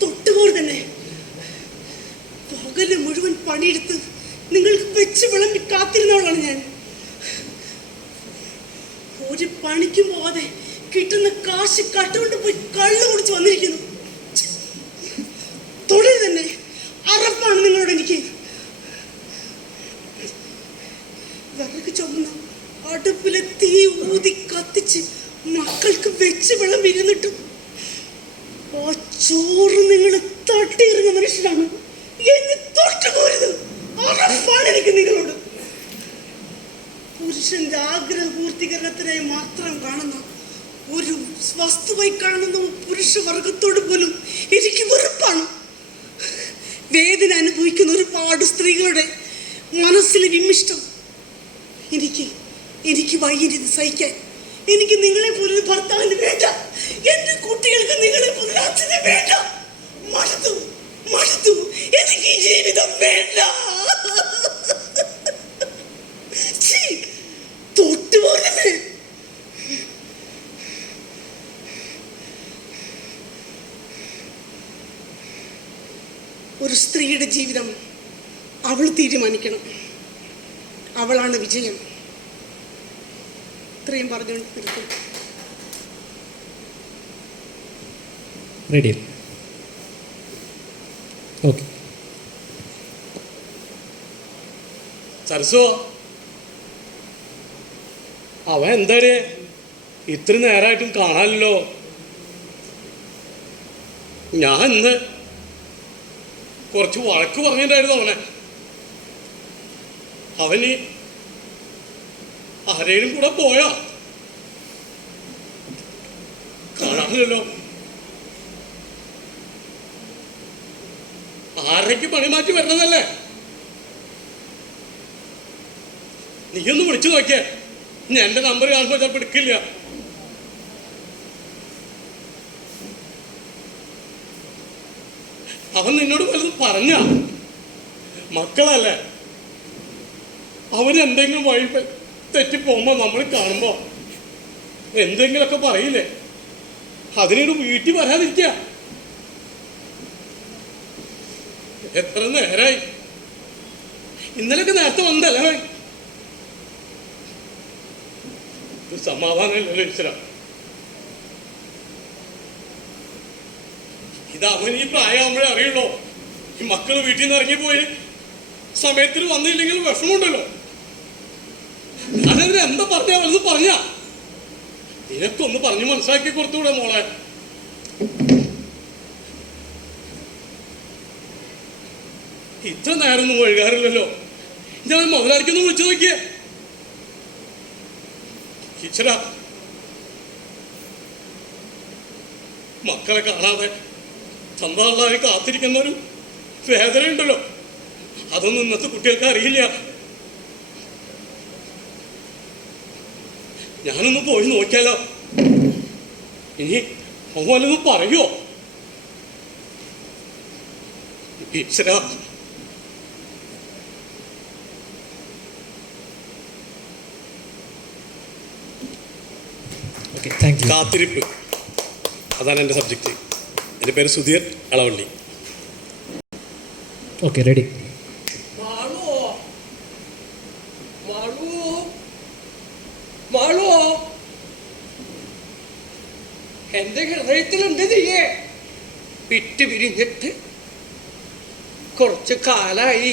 തൊട്ടുപോലെ തന്നെ പകല് മുഴുവൻ പണിയെടുത്ത് നിങ്ങൾക്ക് വെച്ച് വിളമ്പി കാത്തിരുന്നവളാണ് ഞാൻ. ഒരു പണിക്കും പോവാതെ കിട്ടുന്ന കാശ് കട്ടുകൊണ്ട് പോയി കള്ളു കുടിച്ച് വന്നിരിക്കുന്നു. തൊഴിൽ തന്നെ അറപ്പാണ് നിങ്ങളോട് എനിക്ക്. വിറക് ചുമന്ന അടുപ്പിലെ തീ ഊതി കത്തിച്ച് മക്കൾക്ക് വെച്ച് വിളമ്പിരുന്നിട്ടും ആ ചോറ് നിങ്ങൾ തട്ടിയിരുന്ന മനുഷ്യനാണ്. എന്നെ തൊട്ടുപോരുത്. അറപ്പാണ് എനിക്ക് നിങ്ങളോട്. പുരുഷന്റെ ആഗ്രഹ പൂർത്തീകരണത്തിനായി മാത്രം കാണുന്ന ഒരു വസ്തുവായി കാണുന്ന പുരുഷവർഗത്തോട് പോലും എനിക്ക് വെറുപ്പാണ്. വേദന അനുഭവിക്കുന്ന ഒരുപാട് സ്ത്രീകളുടെ മനസ്സിലെ വിമ്മിഷ്ടം എനിക്ക് വൈകിയത് സഹിക്കാൻ. എനിക്ക് നിങ്ങളെ പോലൊരു ഭർത്താവിന് വേണ്ട. എന്റെ കുട്ടികൾക്ക് നിങ്ങളെ പോലൊരു അച്ഛനെ വേണ്ട. മടുത്തു. എനിക്ക് ഈ ജീവിതം വേണ്ട. തൊട്ടുപോലെ ഒരു സ്ത്രീയുടെ ജീവിതം അവൾ തീരുമാനിക്കണം. അവളാണ് വിജയം. ഇത്രയും പറഞ്ഞുകൊണ്ട് നിർത്തും. റെഡി? ഓക്കെ. സരസോ, അവൻ എന്താടേ ഇത്ര നേരമായിട്ടും കാണാനല്ലോ? ഞാൻ ഇന്ന് കുറച്ച് വഴക്ക് പറഞ്ഞിട്ടായിരുന്നു അവന് ആരേലും കൂടെ പോയോ? കാണാനില്ലല്ലോ. ആരേക്ക് പണി മാറ്റി വരണതല്ലേ? നീയൊന്ന് വിളിച്ചു നോക്കിയേ. ഞാൻ എൻ്റെ നമ്പർ കാണുമ്പോൾ ചിലപ്പോൾ എടുക്കില്ല. അവൻ നിന്നോട് വല്ലതും പറഞ്ഞ മക്കളല്ലേ? അവന് എന്തെങ്കിലും വഴി തെറ്റിപ്പോകുമ്പോൾ നമ്മൾ കാണുമ്പോൾ എന്തെങ്കിലുമൊക്കെ പറയില്ലേ? അതിനോട് വീട്ടിൽ വരാതിരിക്കുക. എത്ര നേരമായി? ഇന്നലെയൊക്കെ നേരത്തെ വന്നല്ലേ? സമാധാനമില്ലല്ലോ ഈശ്വര. ഇത് അവൻ ഈ പ്രായമാകുമ്പോഴേ അറിയുള്ളൂ. ഈ മക്കള് വീട്ടിൽ നിന്ന് ഇറങ്ങിപ്പോയി സമയത്തിന് വന്നില്ലെങ്കിൽ വിഷമമുണ്ടല്ലോ. ഞാനതിന് എന്താ പറഞ്ഞ വലുത് പറഞ്ഞ നിനക്കൊന്ന് പറഞ്ഞു മനസ്സിലാക്കി കൊടുത്തൂടെ മോളെ? ഇത്ര നേരമൊന്നും ഒഴുകാറില്ലല്ലോ. ഞാൻ മുതലാളിക്കൊന്ന് വിളിച്ചു നോക്കിയേ. ഈശ്വര, മക്കളെ കാണാതെ സന്താനങ്ങളായി കാത്തിരിക്കുന്നൊരു വേദന ഉണ്ടല്ലോ. അതൊന്നും ഇന്നത്തെ കുട്ടികൾക്ക് അറിയില്ല. ഞാനൊന്ന് പോയി നോക്കിയാലോ? ഇനി അവനൊന്ന് പറയോ? ഈശ്വര, കാത്തിരിപ്പ്, അതാണ് എൻ്റെ സബ്ജക്റ്റ്. എൻ്റെ പേര് സുധീർ അളവള്ളി. Okay, ready? എൻ്റെ ഹൃദയത്തിലുണ്ട് നീയെ. വിട്ട് പിരിഞ്ഞിട്ട് കുറച്ച് കാലായി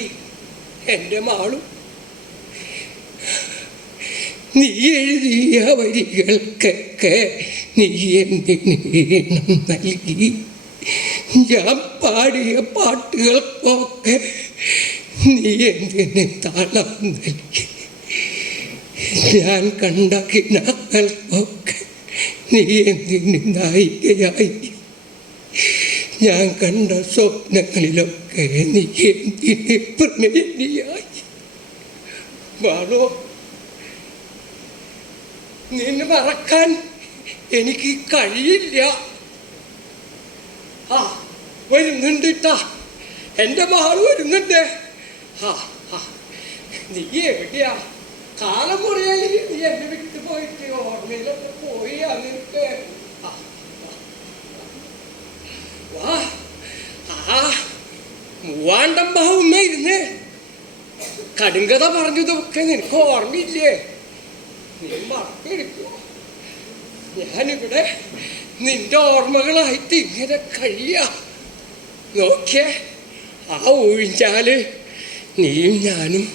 എൻ്റെ മാളും. നീ എഴുതിയ വരികൾക്കൊക്കെ നീ എന്തിന് ഈണം നൽകി? ഞാൻ പാടിയ പാട്ടുകൾക്കൊക്കെ നീ എന്തിന് താളം നൽകി? ഞാൻ കണ്ട കിനാക്കൾക്കൊക്കെ നീ എന്തിന് നായികയായി? ഞാൻ കണ്ട സ്വപ്നങ്ങളിലൊക്കെ നീ എന്തിന് പ്രണയിനിയായി? ബാലോ, നിന്നെ മറക്കാൻ എനിക്ക് കഴിയില്ല. ആ വരുന്നുണ്ട് ട്ടാ, എൻ്റെ ബാലു വരുന്നുണ്ട്. ആ ആ നീ എവിടെയാ? കാലം കുറയായി നീ എന്നെ വിട്ടു പോയിട്ട്. ഓർമ്മയിലൊക്കെ പോയി നിനക്ക്. വാ, ആ മൂവാണ്ടം ബാവുമ്മ ഇരുന്ന് കടുങ്കഥ പറഞ്ഞതൊക്കെ നിനക്ക് ഓർമ്മയില്ലേ? നീ മറന്നെടുക്കോ? ഞാനിവിടെ നിന്റെ ഓർമ്മകളായിട്ട് ഇങ്ങനെ കഴിയാ. നോക്കിയേ, ആ ഒഴിഞ്ഞാല് നീയും ഞാനും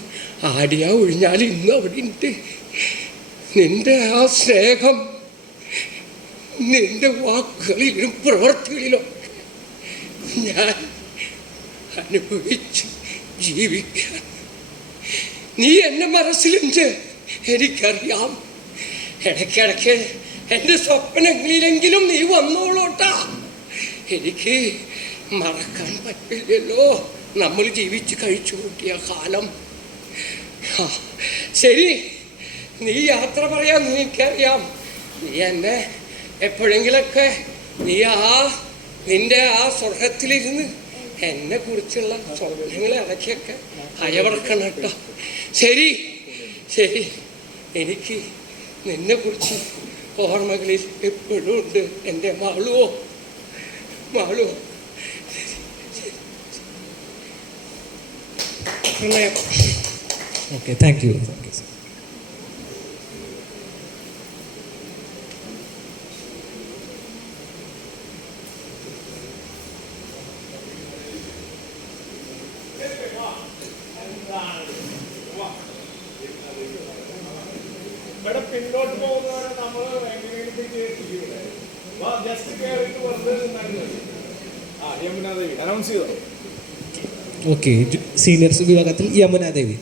ആടിയ ഒഴിഞ്ഞാൽ ഇന്നും അവിടെ ഉണ്ട്. നിന്റെ ആ സ്നേഹം നിന്റെ വാക്കുകളിലും പ്രവർത്തികളിലും ഞാൻ അനുഭവിച്ച് ജീവിക്കാൻ. നീ എൻ്റെ മനസ്സിലുണ്ട്, എനിക്കറിയാം. ഇടയ്ക്കിടയ്ക്ക് എൻ്റെ സ്വപ്നങ്ങളിലെങ്കിലും നീ വന്നോളൂട്ടാ. എനിക്ക് മറക്കാൻ പറ്റില്ലല്ലോ നമ്മൾ ജീവിച്ച് കഴിച്ചു കൂട്ടിയ കാലം. ശരി, നീ യാത്ര പറയാൻ എനിക്കറിയാം. നീ എന്നെ എപ്പോഴെങ്കിലൊക്കെ നിന്റെ ആ സ്വർഗത്തിലിരുന്ന് എന്നെ കുറിച്ചുള്ള സ്വപ്നങ്ങളെ ഇടയ്ക്കൊക്കെ അയവറക്കണം കേട്ടോ. ശരി ശരി, എനിക്ക് നിന്നെ കുറിച്ച് ഓർമ്മകളിൽ എപ്പോഴും ഉണ്ട് എൻ്റെ മാളുവോ. മാളുവോ, പ്രണയം. Okay, thank U. ഇവിടെ പിന്നോട്ട് പോകുന്നവരെ നമ്മൾ ജസ്റ്റ് കയറിയിട്ട് വെറുതെ യമുനാദേവി അനൗൺസ് ചെയ്തോ. ഓക്കെ, സീനിയേഴ്സ് വിഭാഗത്തിൽ യമുന ദേവി.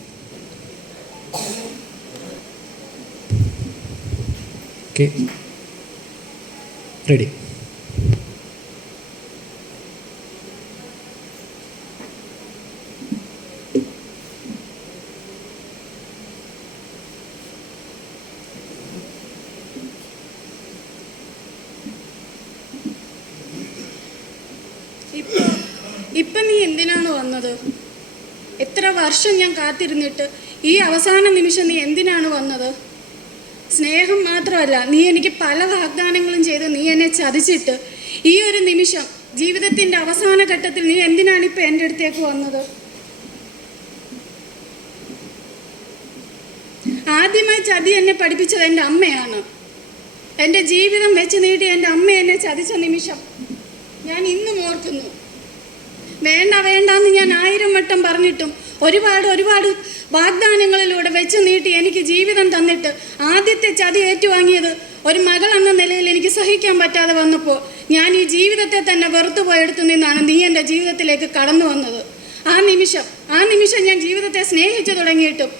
Okay, ready. ഇപ്പം നീ എന്തിനാണ് വന്നത്? എത്ര വർഷം ഞാൻ കാത്തിരുന്നിട്ട് ഈ അവസാന നിമിഷം നീ എന്തിനാണ് വന്നത്? സ്നേഹം മാത്രമല്ല, നീ എനിക്ക് പല വാഗ്ദാനങ്ങളും ചെയ്ത് നീ എന്നെ ചതിച്ചിട്ട് ഈ ഒരു നിമിഷം ജീവിതത്തിൻ്റെ അവസാന ഘട്ടത്തിൽ നീ എന്തിനാണ് ഇപ്പം എൻ്റെ അടുത്തേക്ക് വന്നത്? ആദ്യമായി ചതി എന്നെ പഠിപ്പിച്ചത് എൻ്റെ അമ്മയാണ്. എൻ്റെ ജീവിതം വെച്ച് നീട്ടി എൻ്റെ അമ്മ എന്നെ ചതിച്ച നിമിഷം ഞാൻ ഇന്നും ഓർക്കുന്നു. വേണ്ട വേണ്ടാന്ന് ഞാൻ 1000 വട്ടം പറഞ്ഞിട്ടും ഒരുപാട് വാഗ്ദാനങ്ങളിലൂടെ വെച്ച് നീട്ടി എനിക്ക് ജീവിതം തന്നിട്ട് ആദ്യത്തെ ചതി ഏറ്റുവാങ്ങിയത് ഒരു മകൾ എന്ന നിലയിൽ എനിക്ക് സഹിക്കാൻ പറ്റാതെ വന്നപ്പോൾ ഞാൻ ഈ ജീവിതത്തെ തന്നെ വെറുത്തു പോയെടുത്തു നിന്നാണ് നീ എൻ്റെ ജീവിതത്തിലേക്ക് കടന്നു വന്നത്. ആ നിമിഷം ഞാൻ ജീവിതത്തെ സ്നേഹിച്ചു തുടങ്ങിയിട്ടും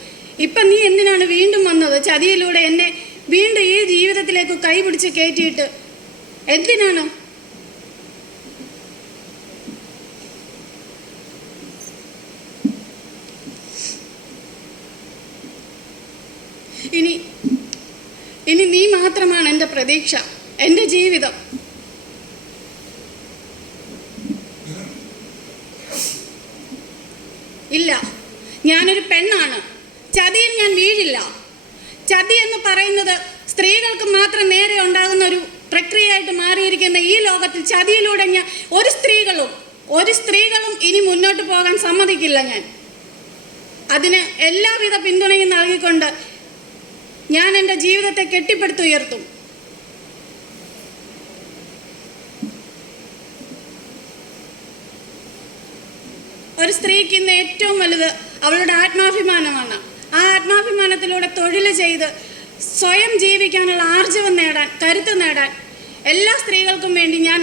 ഇപ്പം നീ എന്തിനാണ് വീണ്ടും വന്നത്? ചതിയിലൂടെ എന്നെ വീണ്ടും ഈ ജീവിതത്തിലേക്ക് കൈപിടിച്ച് കയറ്റിയിട്ട് എന്തിനാണ്? ഇനി നീ മാത്രമാണ് എൻ്റെ പ്രതീക്ഷ, എൻ്റെ ജീവിതം. ഇല്ല, ഞാനൊരു പെണ്ണാണ്. ചതിയിൽ ഞാൻ വീഴില്ല. ചതി എന്ന് പറയുന്നത് സ്ത്രീകൾക്ക് മാത്രം നേരെ ഉണ്ടാകുന്ന ഒരു പ്രക്രിയയായിട്ട് മാറിയിരിക്കുന്ന ഈ ലോകത്തിൽ ചതിയിലൂടെ ഞാൻ ഒരു സ്ത്രീകളും ഇനി മുന്നോട്ട് പോകാൻ സമ്മതിക്കില്ല. ഞാൻ അതിന് എല്ലാവിധ പിന്തുണയും നൽകിക്കൊണ്ട് ഞാൻ എൻ്റെ ജീവിതത്തെ കെട്ടിപ്പടുത്തുയർത്തും. ഒരു സ്ത്രീക്ക് ഇന്ന് ഏറ്റവും വലുത് അവളുടെ ആത്മാഭിമാനമാണ്. ആ ആത്മാഭിമാനത്തിലൂടെ തൊഴിൽ ചെയ്ത് സ്വയം ജീവിക്കാനുള്ള ആർജവം നേടാൻ, കരുത്ത് നേടാൻ എല്ലാ സ്ത്രീകൾക്കും വേണ്ടി ഞാൻ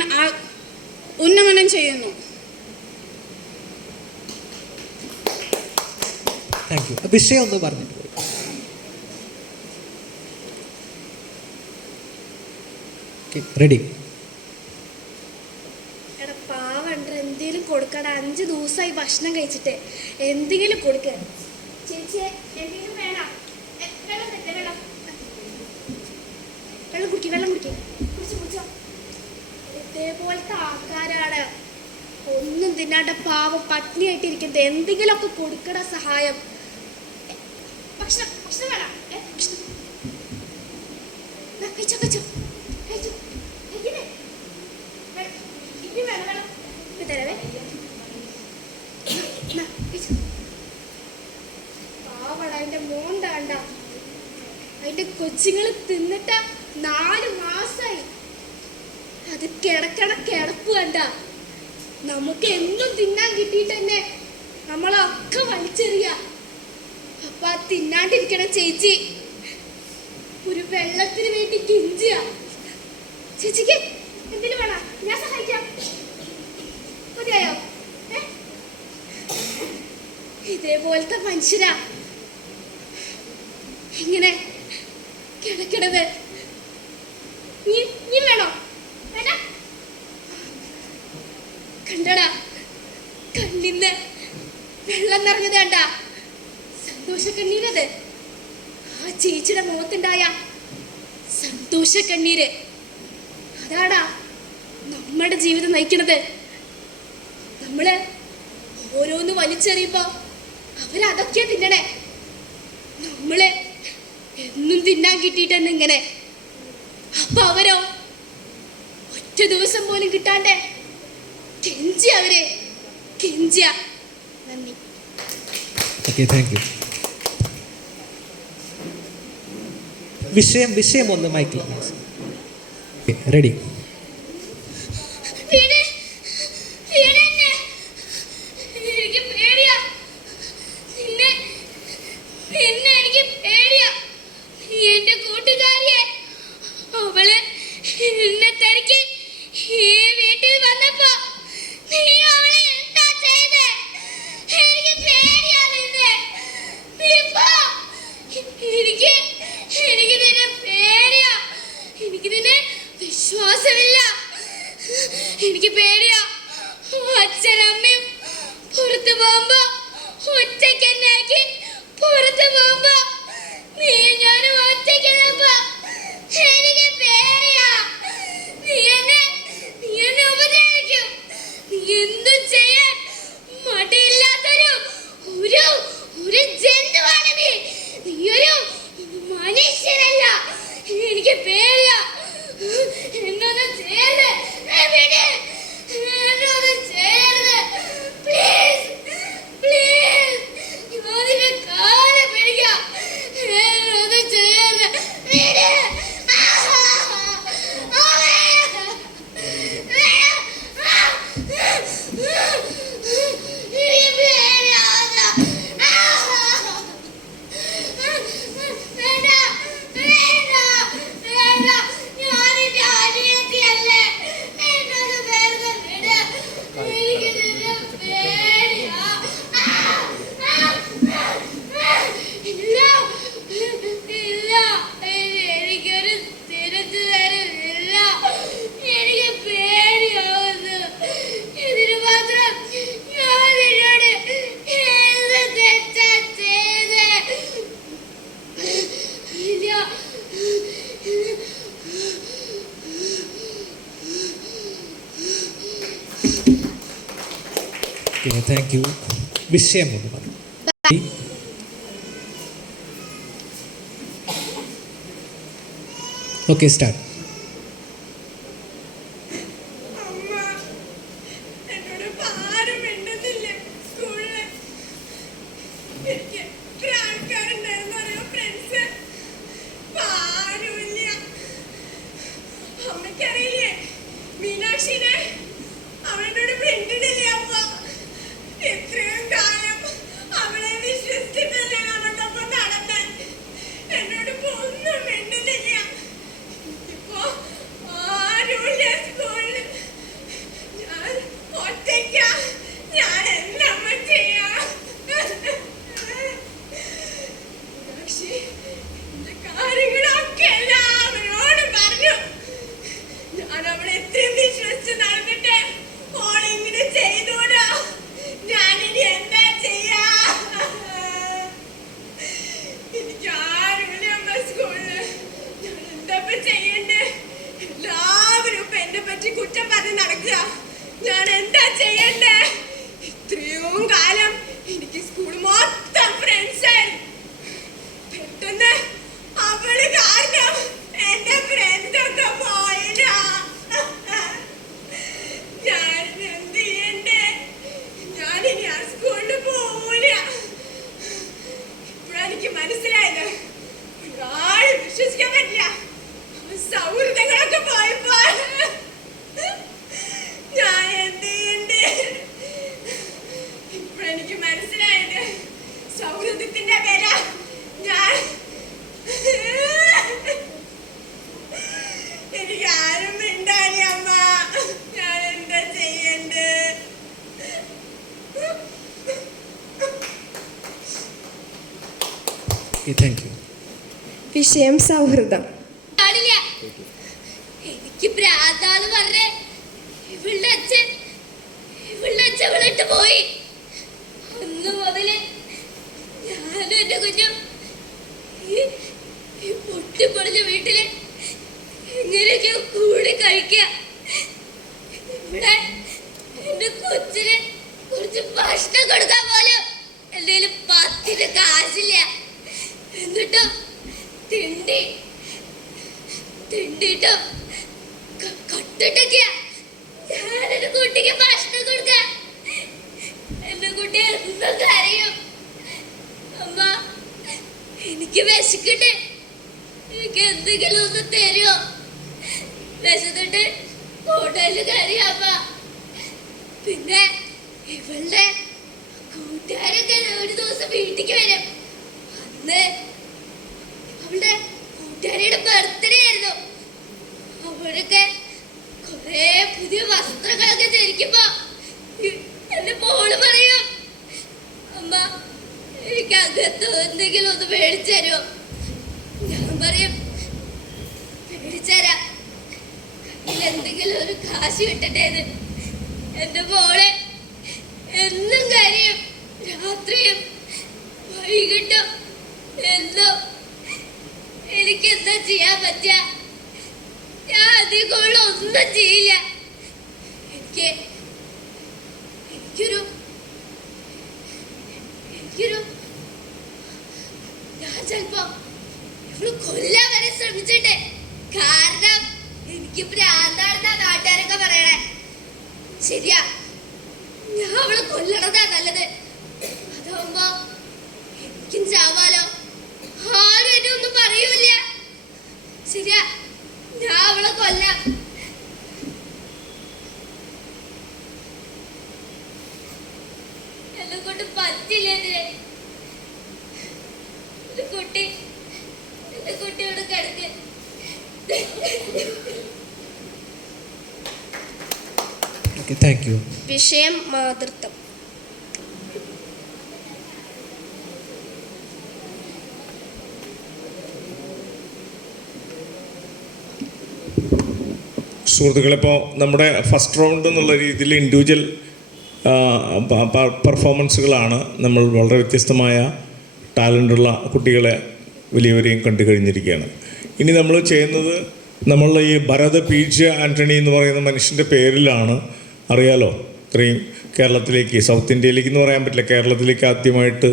ഉന്നമനം ചെയ്യുന്നു. Thank you. വിഷയം ഒന്ന് പറഞ്ഞിട്ട് പോയി. റെഡി. എടാ പാവണ്ട, എന്തെങ്കിലും കൊടുക്കടാ. 5 ദിവസമായി ഭക്ഷണം കഴിച്ചിട്ട്. എന്തെങ്കിലും കൊടുക്ക. ചേച്ചി എന്തെങ്കിലും വേണം. വെള്ളം തട്ടെ, വെള്ളം കുടിക്കും, വെള്ളം കുടിക്കും. കുടിച്ചോ. ഇതേപോലത്തെ ആൾക്കാരാണ് ഒന്നും തിന്നാണ്ട പാവം പട്ടിണിയായിട്ടിരിക്കുന്നത്. എന്തെങ്കിലുമൊക്കെ കൊടുക്കട സഹായം. ഭക്ഷണം വേണം. കഴിച്ചോ. പാവട മോണ്ടാണ്ട അതിന്റെ കൊച്ചുങ്ങള് തിന്നിട്ട 4 മാസായി. അത് കിടക്കണ കിടപ്പ് കണ്ട. നമുക്ക് എന്നും തിന്നാൻ കിട്ടിയിട്ട് തന്നെ നമ്മളൊക്കെ വലിച്ചെറിയ. അപ്പൊ ആ തിന്നാണ്ടിരിക്കണ ചേച്ചി ഒരു വെള്ളത്തിന് വേണ്ടി കിഞ്ചിയ. ചേച്ചിക്ക് എന്തിനു വേണം? ഞാൻ സഹായിക്കാം. മതിയായോ? ഇതേപോലത്തെ മനുഷ്യരാ ഇങ്ങനെ കിടക്കണത്. നീ വേണോ? വേണ്ട. കണ്ടടാ, കണ്ണിന്ന് വെള്ളം നിറഞ്ഞത് കണ്ട. സന്തോഷ കണ്ണീരത്. ആ ചേച്ചിയുടെ മുഖത്തുണ്ടായ സന്തോഷ കണ്ണീര് അതാടാ നമ്മുടെ ജീവിതം നയിക്കണത്. നമ്മള് ഓരോന്ന് വലിച്ചെറിയുമ്പോ അവരതൊക്കെയാ തിന്നണേ. നമ്മള് എന്നും തിന്നാൻ കിട്ടിയിട്ട് തന്നെ ഇങ്ങനെ. അപ്പൊ അവരോ ഒറ്റ ദിവസം പോലും കിട്ടാണ്ട് കെഞ്ചിയ. അവര് കെഞ്ചിയ. നന്ദി. Okay, thank U. വിഷയം ഒന്ന് മൈക്കിൽ. റെഡി. വിശ്വാസമില്ല. എനിക്ക് പേടിയാ. അച്ഛനമ്മയും പുറത്തു പോകുമ്പോ ഒറ്റയ്ക്ക് എന്നെ ആക്കി പുറത്തു പോകുമ്പോ നീ ഞാനും ഒറ്റയ്ക്ക് എനിക്ക് പേടിയാ. നീ എന്നെ ഉപദ്രവിക്കും. നീ എന്തും ചെയ്യാൻ മടിയില്ലാത്തൊരു ഒരു ജന്തുവാണ് നീ. നീയൊരു മനുഷ്യനല്ല. എനിക്ക് പേടിയാ. എന്നൊന്നും ചെയ്യരുത്. എന്നൊന്നും ചെയ്യരുത്. Please please. ഞാനിന്റെ കാലം പിടിക്കാം. എന്നൊന്നും ചെയ്യരുത്. Thank you. വിഷയം ഒന്ന് പറഞ്ഞു. Okay, start. മീനാക്ഷിനെ അവനോട് ഫ്രണ്ടിടില്ല. അപ്പൊ എത്രയും കാലം അവളെ വിശ്വസിച്ചിട്ടല്ലേ അവനൊപ്പം നടന്നാൻ. എന്നോട് ഒന്നും കുറ്റം പറഞ്ഞ് നടക്കുക. ഞാൻ എന്താ ചെയ്യണ്ടേ? ഇത്രയും കാലം എനിക്ക് സ്കൂൾ മൊത്തം ഫ്രണ്ട്സ് ആയിരുന്നു. പെട്ടെന്ന് അവള് കാരണം എന്റെ ഫ്രണ്ട്സ് ഒക്കെ പോയില്ല. ഞാൻ എന്ത് ചെയ്യണ്ടേ? ഞാനിനി ആ സ്കൂളിൽ പോവില്ല. ഇപ്പോഴാണ് എനിക്ക് മനസ്സിലായത്, ഒരാളെ വിശ്വസിക്കാൻ പറ്റില്ല. സൗഹൃദങ്ങളൊക്കെ പോയപ്പോ ഞാൻ എന്ത് ചെയ്യണ്ടേ? ഇപ്പോഴെനിക്ക് മനസ്സിലായത് സൗഹൃദത്തിന്റെ വില. ഞാൻ എനിക്ക് ആരും മിണ്ടാനി അമ്മ. ഞാൻ എന്താ ചെയ്യണ്ടേ? Thank you. വിഷയം സൗഹൃദം. പാടില്ല. എനിക്ക് ഭ്രാന്താന്ന് പറഞ്ഞ് ഇവളുടെ അച്ഛൻ ഇവളിട്ട് പോയി. അന്ന് മുതല് ഞാനും എന്റെ കുഞ്ഞും ഈ പൊട്ടിപ്പൊളിഞ്ഞ വീട്ടില് എങ്ങനെയൊക്കെയോ കൂടി കഴിക്കുക. ഇവിടെ എന്റെ കൊച്ചിന് കുറച്ച് ഭക്ഷണം കൊടുക്കാൻ പോലും എന്റെ കയ്യില് 10 കാശില്ല. എന്നിട്ടും തിണ്ടിട്ടോ കട്ടിട്ടൊക്കെയാ ഞാൻ എന്റെ കുട്ടിക്ക് ഭക്ഷണം കൊടുക്ക. എന്റെ കുട്ടി എന്നും കരയും, അമ്മ എനിക്ക് വിശക്കട്ടെ, എനിക്ക് എന്തെങ്കിലും ഒന്ന് തരുമോ? വിശന്നിട്ട് ഹോട്ടലിൽ കരയമ്മ. പിന്നെ ഇവളുടെ കൂട്ടുകാരൊക്കെ ഒരു ദിവസം വീട്ടിക്ക് വരും. അന്ന് അവളുടെ കൂട്ടുകാരിയുടെ ബർത്ത്ഡേ ആയിരുന്നു. അവരൊക്കെ കൊറേ പുതിയ വസ്ത്രങ്ങളൊക്കെ ധരിക്കുമ്പോ എന്റെ മോള് പറയും, അമ്മ എനിക്ക് അകത്ത് എന്തെങ്കിലും ഒന്ന് മേടിച്ചു തരുമോ? ഞാൻ പറയും മേടിച്ചരാം, കയ്യിൽ എന്തെങ്കിലും ഒരു കാശ് കിട്ടട്ടേന്ന്. എന്റെ മോളെ എന്നും കരയും, രാത്രിയും വൈകിട്ടും എന്നും. എനിക്ക് എന്താ ചെയ്യാൻ പറ്റുക? ഞാൻ അധികം ഒന്നും ചെയ്യില്ല. ഞാൻ ചിലപ്പോ ഇവള് കൊല്ലാൻ വരെ ശ്രമിച്ചിട്ടുണ്ട്. കാരണം എനിക്ക് ഭ്രാന്താണെന്നാ നാട്ടുകാരൊക്കെ പറയണേ. ശരിയാ, ഞാൻ അവളെ കൊല്ലണതാ നല്ലത്. അതാവുമ്പോ എനിക്കും ചാവാലോ, ആരും എന്നെ ഒന്നും പറയൂല. ശരിയാ, ഞാൻ അവളെ കൊല്ലാം. എന്നെ കൊണ്ട് പറ്റില്ല. എന്റെ കുട്ടിയോട് കിടക്ക്. Thank you. വിഷയം മാതൃത്വം. സുഹൃത്തുക്കളിപ്പോൾ നമ്മുടെ ഫസ്റ്റ് റൗണ്ട് എന്നുള്ള രീതിയിൽ ഇൻഡിവിജ്വൽ പെർഫോമൻസുകളാണ് നമ്മൾ വളരെ വ്യത്യസ്തമായ ടാലൻ്റുള്ള കുട്ടികളെ വലിയവരെയും കണ്ടു കഴിഞ്ഞിരിക്കുകയാണ്. ഇനി നമ്മൾ ചെയ്യുന്നത്, നമ്മൾ ഈ ഭരത് പി.ജെ. ആൻ്റണി എന്ന് പറയുന്ന മനുഷ്യൻ്റെ പേരിലാണ്, അറിയാലോ, ഇത്രയും കേരളത്തിലേക്ക്, സൗത്ത് ഇന്ത്യയിലേക്ക് എന്ന് പറയാൻ പറ്റില്ല, കേരളത്തിലേക്ക് ആദ്യമായിട്ട്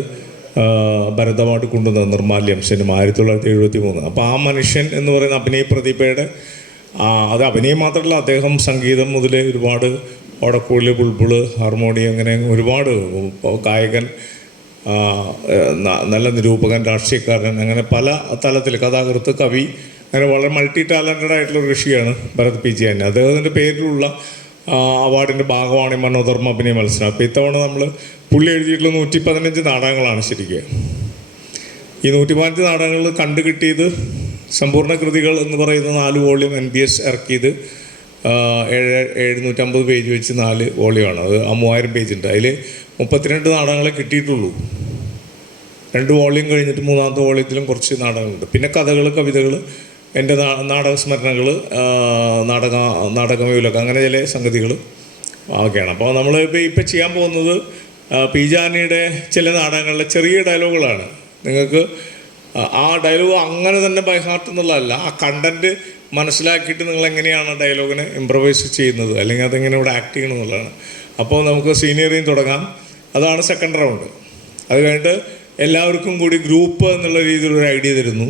ഭരത് അവാർഡ് കൊണ്ടുവന്നത് നിർമാല്യം സിനിമ 1973. അപ്പോൾ ആ മനുഷ്യൻ എന്ന് പറയുന്ന അഭിനയ പ്രതിഭയുടെ, അത് അഭിനയം മാത്രമല്ല, അദ്ദേഹം സംഗീതം മുതൽ ഒരുപാട് ഓടക്കുഴൽ, ബുൾബുള്, ഹാർമോണിയം, അങ്ങനെ ഒരുപാട് ഗായകൻ, നല്ല നിരൂപകൻ, രാഷ്ട്രീയക്കാരൻ, അങ്ങനെ പല തലത്തിൽ, കഥാകൃത്ത്, കവി, അങ്ങനെ വളരെ മൾട്ടി ടാലൻറ്റഡ് ആയിട്ടുള്ള ഒരു ഋഷിയാണ് ഭരത് പി.ജെ. ആൻ്റണി. അദ്ദേഹത്തിൻ്റെ പേരിലുള്ള അവാർഡിൻ്റെ ഭാഗമാണ് ഈ മനോധർമ്മ അഭിനയ മത്സരം. അപ്പോൾ ഇത്തവണ നമ്മൾ പുള്ളി എഴുതിയിട്ടുള്ള 115 നാടകങ്ങളാണ് ശരിക്കും. ഈ 115 നാടകങ്ങൾ കണ്ടു കിട്ടിയത് സമ്പൂർണ്ണ കൃതികൾ എന്ന് പറയുന്ന 4 വോള്യം NBS ഇറക്കിയത് 750 പേജ് വെച്ച് 4 വോള്യമാണ്. അത് 3000 പേജുണ്ട്. അതിൽ 32 നാടകങ്ങളെ കിട്ടിയിട്ടുള്ളൂ. 2 വോള്യം കഴിഞ്ഞിട്ട് 3ാമത്തെ വോള്യത്തിലും കുറച്ച് നാടകങ്ങളുണ്ട്. പിന്നെ കഥകൾ, കവിതകൾ, എൻ്റെ നാടക സ്മരണകൾ, നാടകമേലൊക്കെ, അങ്ങനെ ചില സംഗതികൾ ഒക്കെയാണ്. അപ്പോൾ നമ്മൾ ഇപ്പോൾ ചെയ്യാൻ പോകുന്നത് പി.ജെ. ആൻ്റണിയുടെ ചില നാടകങ്ങളിലെ ചെറിയ ഡയലോഗുകളാണ്. നിങ്ങൾക്ക് ആ ഡയലോഗ് അങ്ങനെ തന്നെ ബൈ ഹാർട്ട് എന്നുള്ളതല്ല, ആ കണ്ടൻറ്റ് മനസ്സിലാക്കിയിട്ട് നിങ്ങൾ എങ്ങനെയാണ് ഡയലോഗിനെ ഇംപ്രവൈസ് ചെയ്യുന്നത്, അല്ലെങ്കിൽ അതെങ്ങനെ ഇവിടെ ആക്ട് ചെയ്യണം എന്നുള്ളതാണ്. അപ്പോൾ നമുക്ക് സീനിയറിയും തുടങ്ങാം. അതാണ് സെക്കൻഡ് റൗണ്ട്. അത് കഴിഞ്ഞിട്ട് എല്ലാവർക്കും കൂടി ഗ്രൂപ്പ് എന്നുള്ള രീതിയിലൊരു ഐഡിയ തരുന്നു.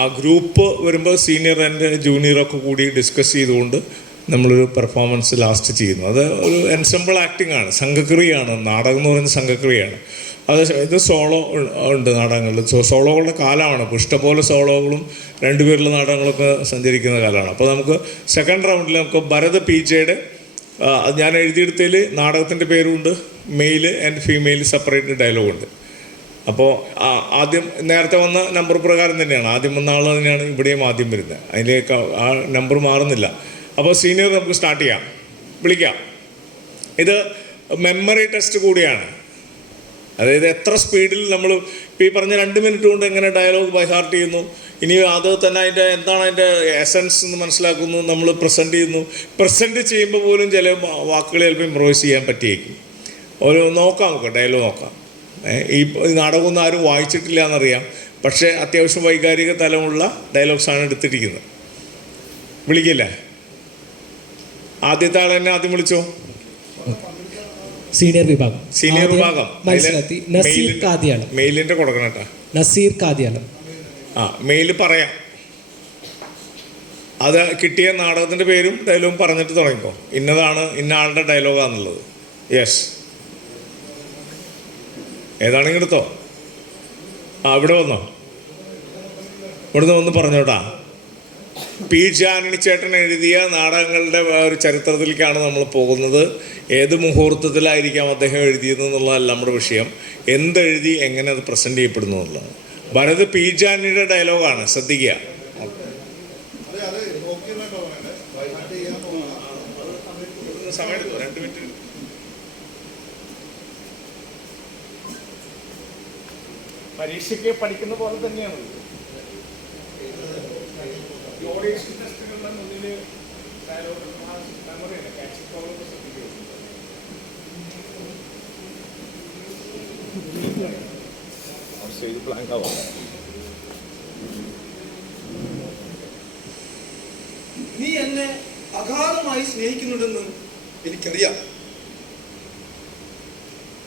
ആ ഗ്രൂപ്പ് വരുമ്പോൾ സീനിയർ ആൻഡ് ജൂനിയറൊക്കെ കൂടി ഡിസ്കസ് ചെയ്തുകൊണ്ട് നമ്മളൊരു പെർഫോമൻസ് ലാസ്റ്റ് ചെയ്യുന്നു. അത് ഒരു എൻസെമ്പിൾ ആക്ടിംഗ് ആണ്, സംഘക്രിയയാണ്. നാടകം എന്ന് പറയുന്നത് സംഘക്രിയയാണ്. അത് ഇത് സോളോ ഉണ്ട് നാടകങ്ങളിൽ. സോളോകളുടെ കാലമാണ്. ഇപ്പോൾ ഇഷ്ടംപോലെ സോളോകളും രണ്ടുപേരുള്ള നാടകങ്ങളൊക്കെ സഞ്ചരിക്കുന്ന കാലമാണ്. അപ്പോൾ നമുക്ക് സെക്കൻഡ് റൗണ്ടിൽ നമുക്ക് ഭരത് PJയുടെ ഞാൻ എഴുതിയെടുത്തതിൽ നാടകത്തിൻ്റെ പേരുണ്ട്, മെയിൽ ആൻഡ് ഫീമെയിൽ സെപ്പറേറ്റ് ഡയലോഗുണ്ട്. അപ്പോൾ ആദ്യം നേരത്തെ വന്ന നമ്പർ പ്രകാരം തന്നെയാണ് ആദ്യം വന്ന ആൾ തന്നെയാണ് ഇവിടെയും ആദ്യം വരുന്നത്. അതിലേക്ക് ആ നമ്പർ മാറുന്നില്ല. അപ്പോൾ സീനിയർ നമുക്ക് സ്റ്റാർട്ട് ചെയ്യാം, വിളിക്കാം. ഇത് മെമ്മറി ടെസ്റ്റ് കൂടിയാണ്. അതായത് എത്ര സ്പീഡിൽ നമ്മൾ ഇപ്പോൾ ഈ പറഞ്ഞ 2 മിനിറ്റ് കൊണ്ട് എങ്ങനെ ഡയലോഗ് ബൈഹാർട്ട് ചെയ്യുന്നു, ഇനി അത് തന്നെ എന്താണ് അതിൻ്റെ എസൻസ് എന്ന് മനസ്സിലാക്കുന്നു, നമ്മൾ പ്രസൻറ്റ് ചെയ്യുമ്പോൾ പോലും ചില വാക്കുകൾ ചിലപ്പോൾ ഇംപ്രവൈസ് ചെയ്യാൻ പറ്റിയേക്കും. നോക്കാം, നമുക്ക് ഡയലോഗ് നോക്കാം. ഈ നാടകമൊന്നും ആരും വായിച്ചിട്ടില്ല എന്നറിയാം, പക്ഷേ അത്യാവശ്യം വൈകാരിക തലമുള്ള ഡയലോഗ്സാണ് എടുത്തിരിക്കുന്നത്. വിളിക്കില്ലേ? ആദ്യത്തെ ആൾ തന്നെ ആദ്യം വിളിച്ചോ. സീനിയർ വിഭാഗം മനസ്സിലാക്കി. നസീർ കാദിയാളം. മെയിലിൻ്റെ കൊടുക്കണം കേട്ടോ. നസീർ കാദിയാളം. മെയിൽ പറയാം. അത് കിട്ടിയ നാടകത്തിൻ്റെ പേരും ഡയലോഗും പറഞ്ഞിട്ട് തുടങ്ങിക്കോ. ഇന്നതാണ് ഇന്ന ആളുടെ ഡയലോഗാന്നുള്ളത്. യെസ്, ഏതാണെങ്കിൽ എടുത്തോ. ഇവിടെ വന്നോ, ഇവിടുന്ന് വന്ന് പറഞ്ഞോട്ടാ. P.Janani ചേട്ടൻ എഴുതിയ നാടകങ്ങളുടെ ഒരു ചരിത്രത്തിലേക്കാണ് നമ്മൾ പോകുന്നത്. ഏത് മുഹൂർത്തത്തിലായിരിക്കാം അദ്ദേഹം എഴുതിയതെന്നുള്ളതല്ല നമ്മുടെ വിഷയം, എന്തെഴുതി എങ്ങനെ അത് പ്രസൻറ്റ് ചെയ്യപ്പെടുന്നു എന്നുള്ളതാണ്. ഭരത് P.Jananiയുടെ ഡയലോഗാണ്, ശ്രദ്ധിക്കുക. സമയമെടുത്തു, 2 മിനിറ്റ്. പരീക്ഷയ്ക്ക് പഠിക്കുന്ന പോലെ തന്നെയാണ്. ഓഡിയൻസ് ടെസ്റ്റുകളുടെ മുന്നിൽ ഡയലോഗ് മെമ്മറിയാണ്, ക്യാച്ചിങ് പവർ ശ്രദ്ധിക്കുക. സ്റ്റേജ് ബ്ലാങ്ക് ആവാം. നീ എന്നെ അഗാധമായി സ്നേഹിക്കുന്നുണ്ടെന്ന് എനിക്കറിയാം.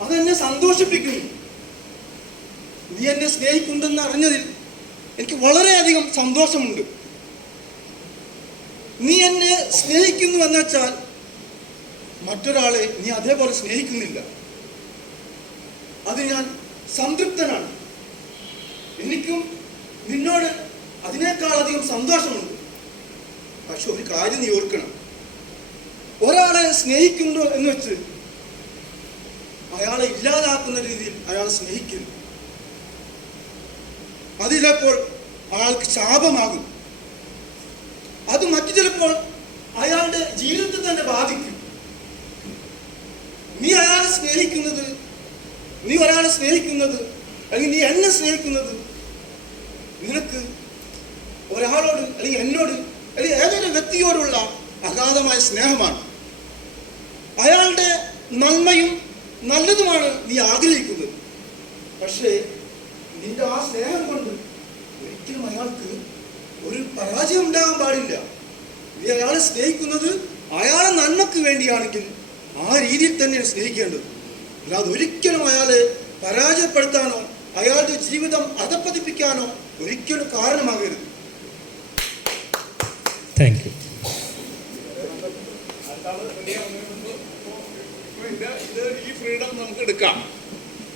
അതെന്നെ സന്തോഷിപ്പിക്കുന്നു. നീ എന്നെ സ്നേഹിക്കുന്നുണ്ടെന്ന് അറിഞ്ഞതിൽ എനിക്ക് വളരെയധികം സന്തോഷമുണ്ട്. നീ എന്നെ സ്നേഹിക്കുന്നു എന്നുവെച്ചാൽ മറ്റൊരാളെ നീ അതേപോലെ സ്നേഹിക്കുന്നില്ല. അത് ഞാൻ സംതൃപ്തനാണ്. എനിക്കും നിന്നോട് അതിനേക്കാളധികം സന്തോഷമുണ്ട്. പക്ഷെ ഒരു കാര്യം നീ ഓർക്കണം, ഒരാളെ സ്നേഹിക്കുന്നു എന്ന് വെച്ച് അയാളെ ഇല്ലാതാക്കുന്ന രീതിയിൽ അയാളെ സ്നേഹിക്കുന്നു. അത് ചിലപ്പോൾ അയാൾക്ക് ശാപമാകും. അത് മറ്റു ചിലപ്പോൾ അയാളുടെ ജീവിതത്തെ തന്നെ ബാധിക്കും. നീ ഒരാളെ സ്നേഹിക്കുന്നത് അല്ലെങ്കിൽ നീ എന്നെ സ്നേഹിക്കുന്നത് നിനക്ക് ഒരാളോട് അല്ലെങ്കിൽ എന്നോട് അല്ലെങ്കിൽ ഏതൊരു വ്യക്തിയോടുള്ള അഗാധമായ സ്നേഹമാണ്. അയാളുടെ നന്മയും നല്ലതുമാണ് നീ ആഗ്രഹിക്കുന്നത്. പക്ഷേ നിന്റെ ആ സ്നേഹം കൊണ്ട് ഒരിക്കലും അയാൾക്ക് ഒരു പരാജയം ഉണ്ടാകാൻ പാടില്ല. നീ അയാളെ സ്നേഹിക്കുന്നത് അയാളെ നന്മക്ക് വേണ്ടിയാണെങ്കിൽ ആ രീതിയിൽ തന്നെയാണ് സ്നേഹിക്കേണ്ടത്. അല്ലാതെ ഒരിക്കലും അയാളെ പരാജയപ്പെടുത്താനോ അയാളുടെ ജീവിതം അധപ്പതിപ്പിക്കാനോ ഒരിക്കലും കാരണമാകരുത്. Thank you. ഈ ഫ്രീഡം നമുക്ക് എടുക്കാം.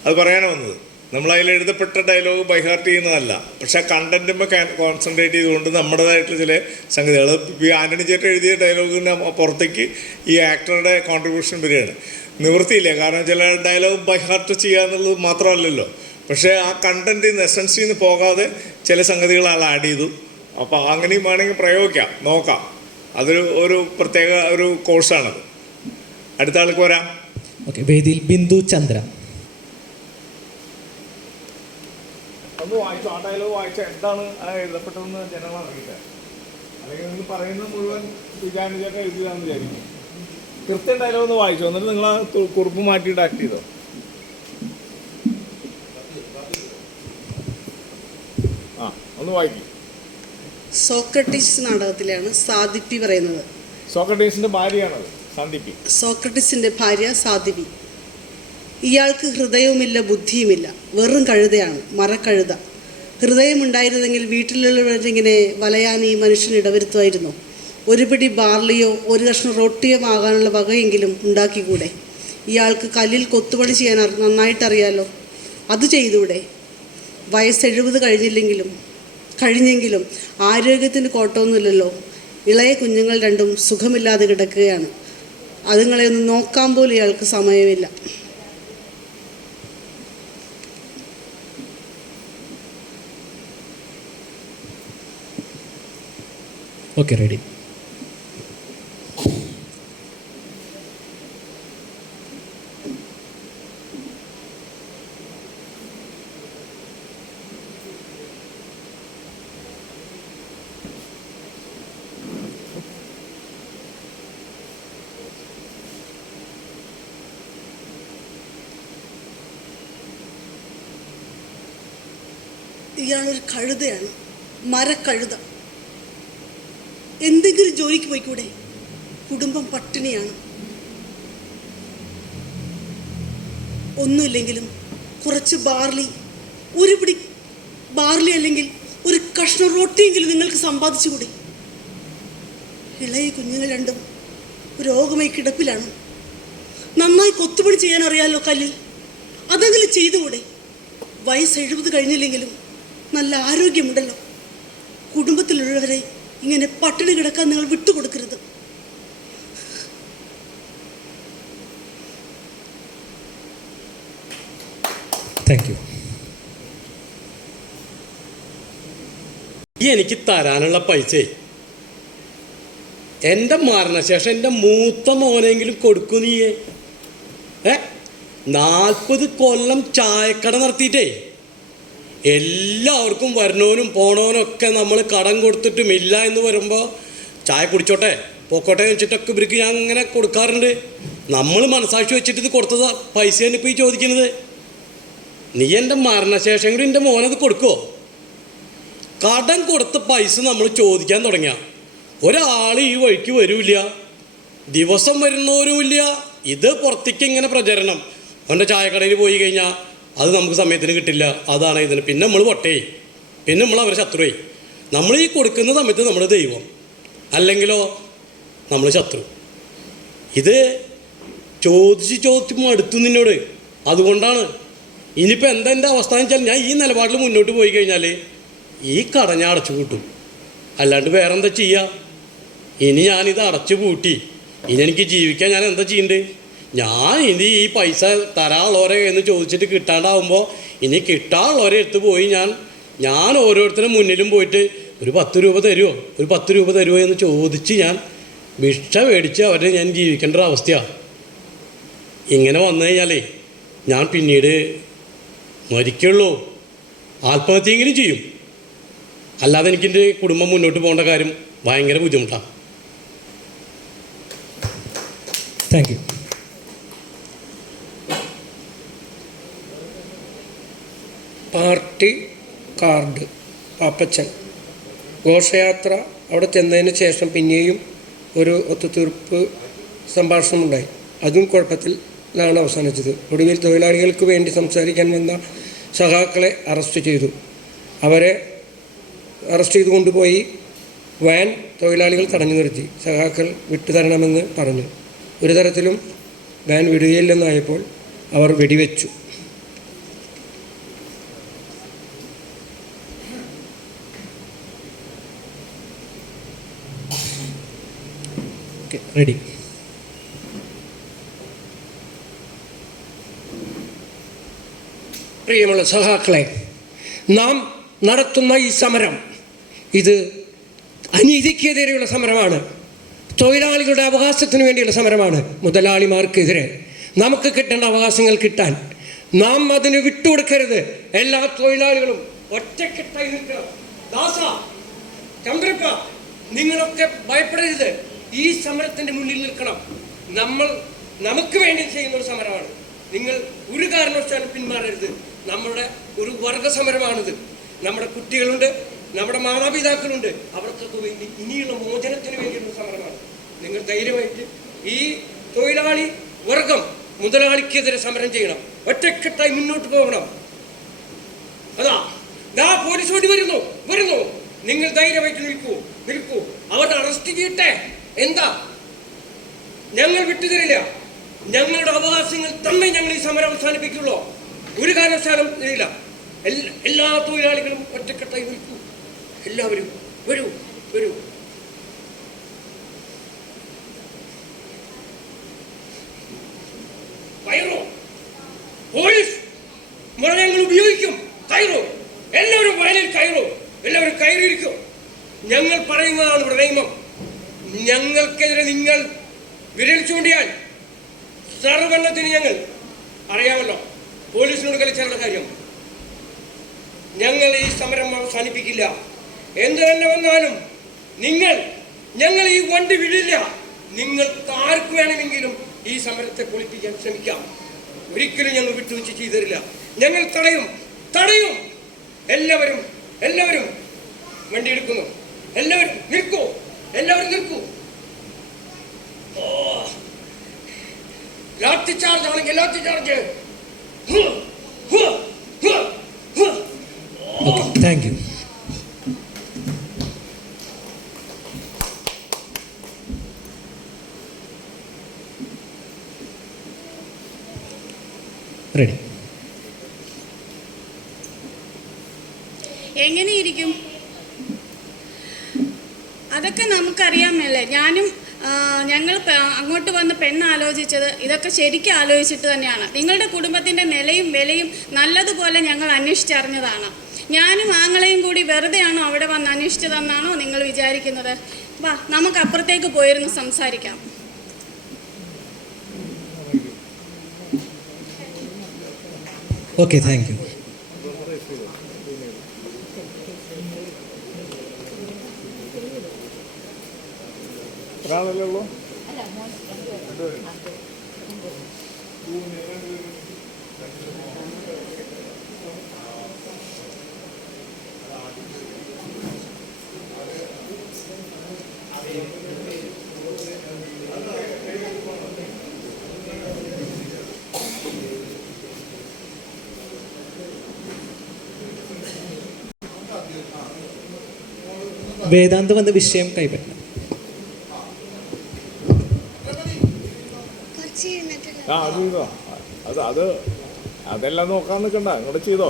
അത് പറയാനാണ് വന്നത്. നമ്മളതിൽ എഴുതപ്പെട്ട ഡയലോഗ് ബൈഹാർട്ട് ചെയ്യുന്നതല്ല, പക്ഷെ ആ കണ്ടന്റുമ്പോൾ കോൺസെൻട്രേറ്റ് ചെയ്തുകൊണ്ട് നമ്മുടേതായിട്ടുള്ള ചില സംഗതികൾ. ആന്റണി ചേട്ടൻ എഴുതിയ ഡയലോഗിന് പുറത്തേക്ക് ഈ ആക്ടറുടെ കോൺട്രിബ്യൂഷൻ വരികയാണ്. നിവൃത്തിയില്ല, കാരണം ചില ഡയലോഗ് ബൈഹാർട്ട് ചെയ്യുക എന്നുള്ളത് മാത്രമല്ലല്ലോ. പക്ഷേ ആ കണ്ടന്റ് എസൻസിൽ നിന്ന് പോകാതെ ചില സംഗതികൾ ആൾ ആഡ് ചെയ്തു. അപ്പോൾ അങ്ങനെയും വേണമെങ്കിൽ പ്രയോഗിക്കാം, നോക്കാം. അതൊരു ഒരു പ്രത്യേക ഒരു കോഴ്സാണത്. അടുത്ത ആൾക്ക് വരാം. ഓക്കെ, വേദിയിൽ ബിന്ദു ചന്ദ്ര. ഒന്ന് വായിച്ചു, ആ ഡയലോഗ് വായിച്ച എന്താണ് എഴുതപ്പെട്ടതെന്ന് ജനങ്ങൾ അറിയില്ല. അല്ലെങ്കിൽ നിങ്ങൾ പറയുന്നത് മുഴുവൻ P.Janani ചേട്ടൻ എഴുതിയതാണെന്ന് വിചാരിക്കും. കൃത്യം ഡയലോഗ് ഒന്ന് വായിച്ചു, എന്നിട്ട് നിങ്ങൾ ആ കുറിപ്പ് മാറ്റിയിട്ട് ആക്ട് ചെയ്തോ. ഒന്ന് വായിക്കും. സോക്രട്ടീസ് നാടകത്തിലാണ് സാദിപ്പി പറയുന്നത്. സോക്രട്ടീസിന്റെ ഭാര്യയാണത് സാന്ദിപ്പി. സോക്രട്ടീസിന്റെ ഭാര്യ സാദിപ്പി. ഇയാൾക്ക് ഹൃദയവുമില്ല, ബുദ്ധിയുമില്ല, വെറും കഴുതയാണ്, മരക്കഴുത. ഹൃദയമുണ്ടായിരുന്നെങ്കിൽ വീട്ടിലുള്ളവരിങ്ങനെ വലയാൻ ഈ മനുഷ്യൻ ഇടവരുത്തുമായിരുന്നു. ഒരു പിടി ബാർലിയോ ഒരു കഷ്ണം റൊട്ടിയോ ആകാനുള്ള വകയെങ്കിലും ഉണ്ടാക്കിക്കൂടെ? ഇയാൾക്ക് കല്ലിൽ കൊത്തുപണി ചെയ്യാൻ നന്നായിട്ടറിയാലോ, അത് ചെയ്തൂടെ? വയസ്സ് 70 കഴിഞ്ഞെങ്കിലും ആരോഗ്യത്തിന് കോട്ടമൊന്നുമില്ലല്ലോ. ഇളയ കുഞ്ഞുങ്ങൾ രണ്ടും സുഖമില്ലാതെ കിടക്കുകയാണ്. അതുങ്ങളെ ഒന്ന് നോക്കാൻ പോലും ഇയാൾക്ക് സമയമില്ല. Okay, ready. ഇയാളൊരു കഴുതയാണ്, മരക്കഴുത. എന്തെങ്കിലും ജോലിക്ക് പോയിക്കൂടെ? കുടുംബം പട്ടിണിയാണ്. ഒന്നുമില്ലെങ്കിലും കുറച്ച് ബാർലി, ഒരു പിടി ബാർലി അല്ലെങ്കിൽ ഒരു കഷ്ണം റൊട്ടിയെങ്കിലും നിങ്ങൾക്ക് സമ്പാദിച്ചുകൂടെ? ഇളയ കുഞ്ഞുങ്ങൾ രണ്ടും രോഗമായി കിടപ്പിലാണ്. നന്നായി കൊത്തുപണി ചെയ്യാൻ അറിയാലോ കല്ലിൽ, അതെങ്കിലും ചെയ്തുകൂടെ? വയസ്സ് 70 കഴിഞ്ഞില്ലെങ്കിലും നല്ല ആരോഗ്യമുണ്ടല്ലോ. കുടുംബത്തിലുള്ളവരെ ഇങ്ങനെ പട്ടിണി കിടക്കാൻ നിങ്ങൾ വിട്ടുകൊടുക്കരുത്. Thank you. എനിക്ക് തരാനുള്ള പൈസ എൻ്റെ മരണശേഷം എൻ്റെ മൂത്ത മോനെങ്കിലും കൊടുക്കൂ. നീയേ 40 കൊല്ലം ചായക്കട നടത്തിയിട്ടേ എല്ലാവർക്കും വരണവനും പോണവനൊക്കെ നമ്മൾ കടം കൊടുത്തിട്ടും ഇല്ല എന്ന് വരുമ്പോൾ ചായ കുടിച്ചോട്ടെ പോക്കോട്ടെ എന്ന് വെച്ചിട്ടൊക്കെ ഇവർക്ക് ഞാൻ അങ്ങനെ കൊടുക്കാറുണ്ട്. നമ്മൾ മനസാക്ഷി വെച്ചിട്ട് ഇത് കൊടുത്തതാ പൈസയാണ് ഇപ്പോൾ ഈ ചോദിക്കുന്നത്. നീ എൻ്റെ മരണശേഷം കൂടി എൻ്റെ മോനത് കൊടുക്കുമോ? കടം കൊടുത്ത പൈസ നമ്മൾ ചോദിക്കാൻ തുടങ്ങിയ ഒരാൾ ഈ വഴിക്ക് വരില്ല, ദിവസം വരുന്നവരുമില്ല. ഇത് പുറത്തേക്ക് ഇങ്ങനെ പ്രചരണം. അവൻ്റെ ചായക്കടയിൽ പോയി കഴിഞ്ഞാൽ അത് നമുക്ക് സമയത്തിന് കിട്ടില്ല, അതാണ് ഇതിന്. പിന്നെ നമ്മൾ പൊട്ടേ, പിന്നെ നമ്മൾ അവരെ ശത്രുവേ. നമ്മൾ ഈ കൊടുക്കുന്ന സമയത്ത് നമ്മുടെ ദൈവം, അല്ലെങ്കിലോ നമ്മൾ ശത്രു. ഇത് ചോദിച്ച് മടുത്തു നിന്നോട്. അതുകൊണ്ടാണ് ഇനിയിപ്പോൾ എന്താ എൻ്റെ അവസ്ഥ എന്ന് വെച്ചാൽ, ഞാൻ ഈ നിലപാടിൽ മുന്നോട്ട് പോയി കഴിഞ്ഞാൽ ഈ കട ഞാൻ അടച്ചു പൂട്ടും. അല്ലാണ്ട് വേറെ എന്താ ചെയ്യുക? ഇനി ഞാനിത് അടച്ചു പൂട്ടി ഇനി എനിക്ക് ജീവിക്കാൻ ഞാൻ എന്താ ചെയ്യണ്ടേ? ഞാൻ ഇനി ഈ പൈസ തരാനുള്ളവരെ എന്ന് ചോദിച്ചിട്ട് കിട്ടാണ്ടാവുമ്പോൾ ഇനി കിട്ടാനുള്ളവരെ എടുത്ത് പോയി ഞാൻ ഓരോരുത്തരുടെ മുന്നിലും പോയിട്ട് ഒരു 10 രൂപ തരുമോ, ഒരു 10 രൂപ തരുമോ എന്ന് ചോദിച്ച് ഞാൻ ഭിക്ഷ മേടിച്ച് അവരെ ഞാൻ ജീവിക്കേണ്ട ഒരു അവസ്ഥയാണ്. ഇങ്ങനെ വന്നു കഴിഞ്ഞാലേ ഞാൻ പിന്നീട് മരിക്കുള്ളൂ, ആത്മഹത്യയെങ്കിലും ചെയ്യും. അല്ലാതെ എനിക്കെൻ്റെ കുടുംബം മുന്നോട്ട് പോകേണ്ട കാര്യം ഭയങ്കര ബുദ്ധിമുട്ടാണ്. Thank you. Party card Pappachan ഘോഷയാത്ര അവിടെ ചെന്നതിന് ശേഷം പിന്നെയും ഒരു ഒത്തുതീർപ്പ് സംഭാഷണമുണ്ടായി. അതും കുഴപ്പത്തിലാണ് അവസാനിച്ചത്. ഒടുവിൽ തൊഴിലാളികൾക്ക് വേണ്ടി സംസാരിക്കാൻ വന്ന സഖാക്കളെ അറസ്റ്റ് ചെയ്തു. അവരെ അറസ്റ്റ് ചെയ്ത് കൊണ്ടുപോയി വാൻ തൊഴിലാളികൾ തടഞ്ഞു നിർത്തി. സഖാക്കൾ വിട്ടുതരണമെന്ന് പറഞ്ഞു. ഒരു തരത്തിലും വാൻ വിടുകയില്ലെന്നായപ്പോൾ അവർ വെടിവെച്ചു. റെഡി. പ്രിയമുള്ള സഖാക്കളെ, നാം നടത്തുന്ന ഈ സമരം ഇത് അനീതിക്കെതിരെയുള്ള സമരമാണ്. തൊഴിലാളികളുടെ അവകാശത്തിന് വേണ്ടിയുള്ള സമരമാണ്. മുതലാളിമാർക്കെതിരെ നമുക്ക് കിട്ടേണ്ട അവകാശങ്ങൾ കിട്ടാൻ നാം അതിന് വിട്ടുകൊടുക്കരുത്. എല്ലാ തൊഴിലാളികളും ഒറ്റക്കെട്ടായി നിൽക്കണം. ദാസ, ചന്ദ്രപ്പ, നിങ്ങളൊക്കെ ഭയപ്പെടരുത്. ഈ സമരത്തിൻ്റെ മുന്നിൽ നിൽക്കണം. നമുക്ക് വേണ്ടി ചെയ്യുന്ന ഒരു സമരമാണ്. നിങ്ങൾ ഒരു കാരണവശാലും പിന്മാറരുത്. നമ്മുടെ ഒരു വർഗ സമരമാണിത്. നമ്മുടെ കുട്ടികളുണ്ട്, നമ്മുടെ മാതാപിതാക്കളുണ്ട്. അവർക്കൊക്കെ വേണ്ടി ഇനിയുള്ള മോചനത്തിന് വേണ്ടിയുള്ള സമരമാണ്. നിങ്ങൾ ധൈര്യമായിട്ട് ഈ തൊഴിലാളി വർഗം മുതലാളിക്കെതിരെ സമരം ചെയ്യണം. ഒറ്റക്കെട്ടായി മുന്നോട്ട് പോകണം. ദാ പോലീസ് വണ്ടി വരുന്നു. നിങ്ങൾ ധൈര്യമായിട്ട് നിൽക്കൂ. അവരുടെ അറസ്റ്റ് ചെയ്യട്ടെ. എന്താ, ഞങ്ങൾ വിട്ടുതരില്ല. ഞങ്ങളുടെ അവകാശങ്ങൾ തന്നെ ഞങ്ങൾ ഈ സമരം അവസാനിപ്പിക്കുള്ളൂ. ഒരു കാരണവശാലും ഇല്ല. എല്ലാ തൊഴിലാളികളും ഒറ്റക്കെട്ടായി നിൽക്കൂ. എല്ലാവരും വരൂ. കയറോ, പോലീസ് മുറ ഞങ്ങൾ ഉപയോഗിക്കും. കയറോ, എല്ലാവരും വയലിൽ കയറോ, എല്ലാവരും കയറിയിരിക്കും. ഞങ്ങൾ പറയുന്നതാണ് ഇവിടെ നിയമം. ഞങ്ങൾക്കെതിരെ നിങ്ങൾ വിരൽ ചൂണ്ടിയാൽ സർവ്വെണ്ണത്തിന് ഞങ്ങൾ അറിയാമല്ലോ പോലീസിനോട് കളിച്ചാലുള്ള കാര്യം. ഞങ്ങൾ ഈ സമരം അവസാനിപ്പിക്കില്ല. എന്ത് തന്നെ വന്നാലും ഞങ്ങൾ ഈ വണ്ടി വിടില്ല. നിങ്ങൾക്ക് ആർക്ക് വേണമെങ്കിലും ഈ സമരത്തെ പൊളിപ്പിക്കാൻ ശ്രമിക്കാം. ഒരിക്കലും ഞങ്ങൾ വിട്ടുവീഴ്ച ചെയ്തരില്ല. ഞങ്ങൾ തടയും. എല്ലാവരും വണ്ടി എടുക്കുന്നു. എല്ലാവരും നിൽക്കൂ. ലാത്തി ചാർജ് ആണെങ്കിൽ lathi charge. Okay, thank U. Ready. എങ്ങനെയിരിക്കും അതൊക്കെ നമുക്കറിയാമല്ലേ. ഞങ്ങൾ അങ്ങോട്ട് വന്ന് പെണ്ണാലോചിച്ചത് ഇതൊക്കെ ശരിക്കും ആലോചിച്ചിട്ട് തന്നെയാണ്. നിങ്ങളുടെ കുടുംബത്തിൻ്റെ നിലയും വിലയും നല്ലതുപോലെ ഞങ്ങൾ അന്വേഷിച്ചറിഞ്ഞതാണ്. ഞാനും ആങ്ങളെയും കൂടി വെറുതെയാണോ അവിടെ വന്ന് അന്വേഷിച്ചതെന്നാണോ നിങ്ങൾ വിചാരിക്കുന്നത്? വാ, നമുക്ക് അപ്പുറത്തേക്ക് പോയിരുന്ന് സംസാരിക്കാം. Okay, thank you. ഒരാളല്ലേ ഉള്ളൂ? വേദാന്തം എന്ന വിഷയം കൈപ്പറ്റണം. അത് ചെയ്തോ, അതെല്ലാം നോക്കാൻ നിൽക്കണ്ട, അങ്ങോട്ട് ചെയ്തോ.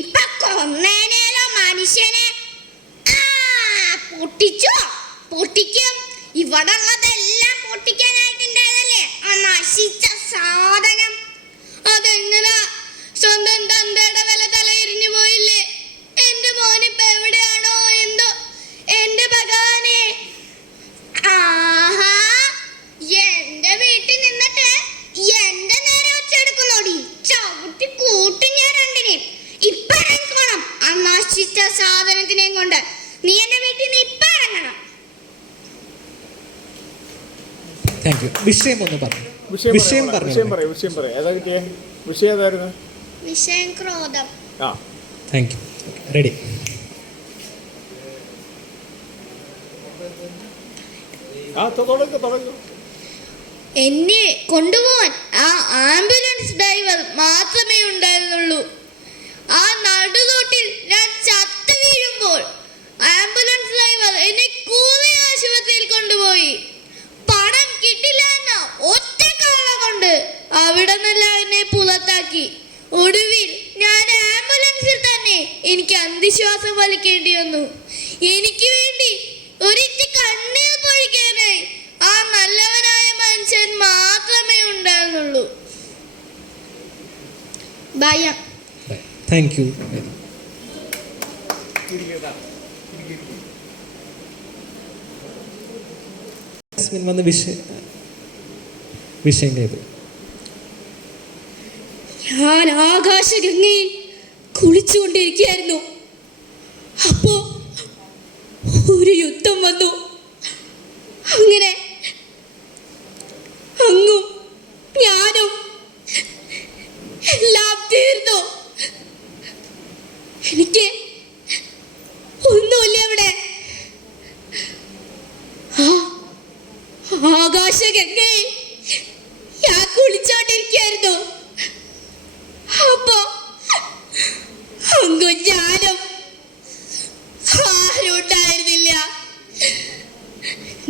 ഇപ്പൊ കൊന്നേനേലോ മനുഷ്യനെ പൊട്ടിക്കും. ഇവിടെ ഉള്ളതെല്ലാം പൊട്ടിക്കാനായിട്ടുണ്ടായതല്ലേ ആ നശിച്ച സാധനം. അതെങ്ങനെ സ്വന്തം തന്തയുടെ വില തലയിരിഞ്ഞു പോയില്ലേ? എന്റെ മോനിപ്പ എവിടെയാണോ എന്തോ. എന്റെ ഭഗവാനെ, ആഹാ, എന്റെ വീട്ടിൽ നിന്നിട്ട് എന്റെ നേരെ ഒച്ചെടുക്കുന്നോടി. ചവിട്ടി കൂട്ടും ഞാൻ രണ്ടിനെ. ഇപ്പൊ ഇറങ്ങിക്കോണം ആ നശിച്ച സാധനത്തിനെയും കൊണ്ട്. നീ എന്റെ വീട്ടിൽ നിന്ന് ഇപ്പൊ ഇറങ്ങണം. Thank you. വിഷയം ഒന്ന് പറഞ്ഞു. വിഷയം ഏതായിരുന്നു? വിഷയം ക്രോധം. Thank you. റെഡി. എന്നെ കൊണ്ടുപോവാൻ ആ ആംബുലൻസ് ഡ്രൈവർ മാത്രമേ ഉണ്ടായിരുന്നുള്ളൂ. ആ നടുറോട്ടിൽ ഞാൻ ചത്തു വീഴുമ്പോൾ ആംബുലൻസ് ഡ്രൈവർ എന്നെ കൂടെ ആശുപത്രിയിൽ കൊണ്ടുപോയി. പണം കിട്ടില്ല എന്ന ഒറ്റ കാരണം കൊണ്ട് അവിടെ നിന്നെല്ലാം എന്നെ പുറത്താക്കി. ഒടുവിൽ ഞാൻ ആംബുലൻസിൽ തന്നെ എനിക്ക് അന്ത്യശ്വാസം വലിക്കേണ്ടി വന്നു. എനിക്ക് വേണ്ടി ഒരിറ്റ് കണ്ണീർ പൊഴിക്കാനായി ആ നല്ലവനായ മനുഷ്യൻ മാത്രമേ ഉണ്ടായിരുന്നുള്ളൂ. ഭയം. Thank you. വന്ന വിഷയം കേട്ടു. ഞാൻ ആകാശഗംഗയിൽ കുളിച്ചുകൊണ്ടിരിക്കുകയായിരുന്നു. അപ്പോ ഒരു യുദ്ധം വന്നു. അങ്ങനെ തീർന്നു. എനിക്ക് ഒന്നുമില്ല അവിടെ. ആകാശഗംഗയിൽ ഞാൻ കുളിച്ചോണ്ടിരിക്കായിരുന്നു. അപ്പൊ അങ്ങ് ഞാനും ആരും ഉണ്ടായിരുന്നില്ല.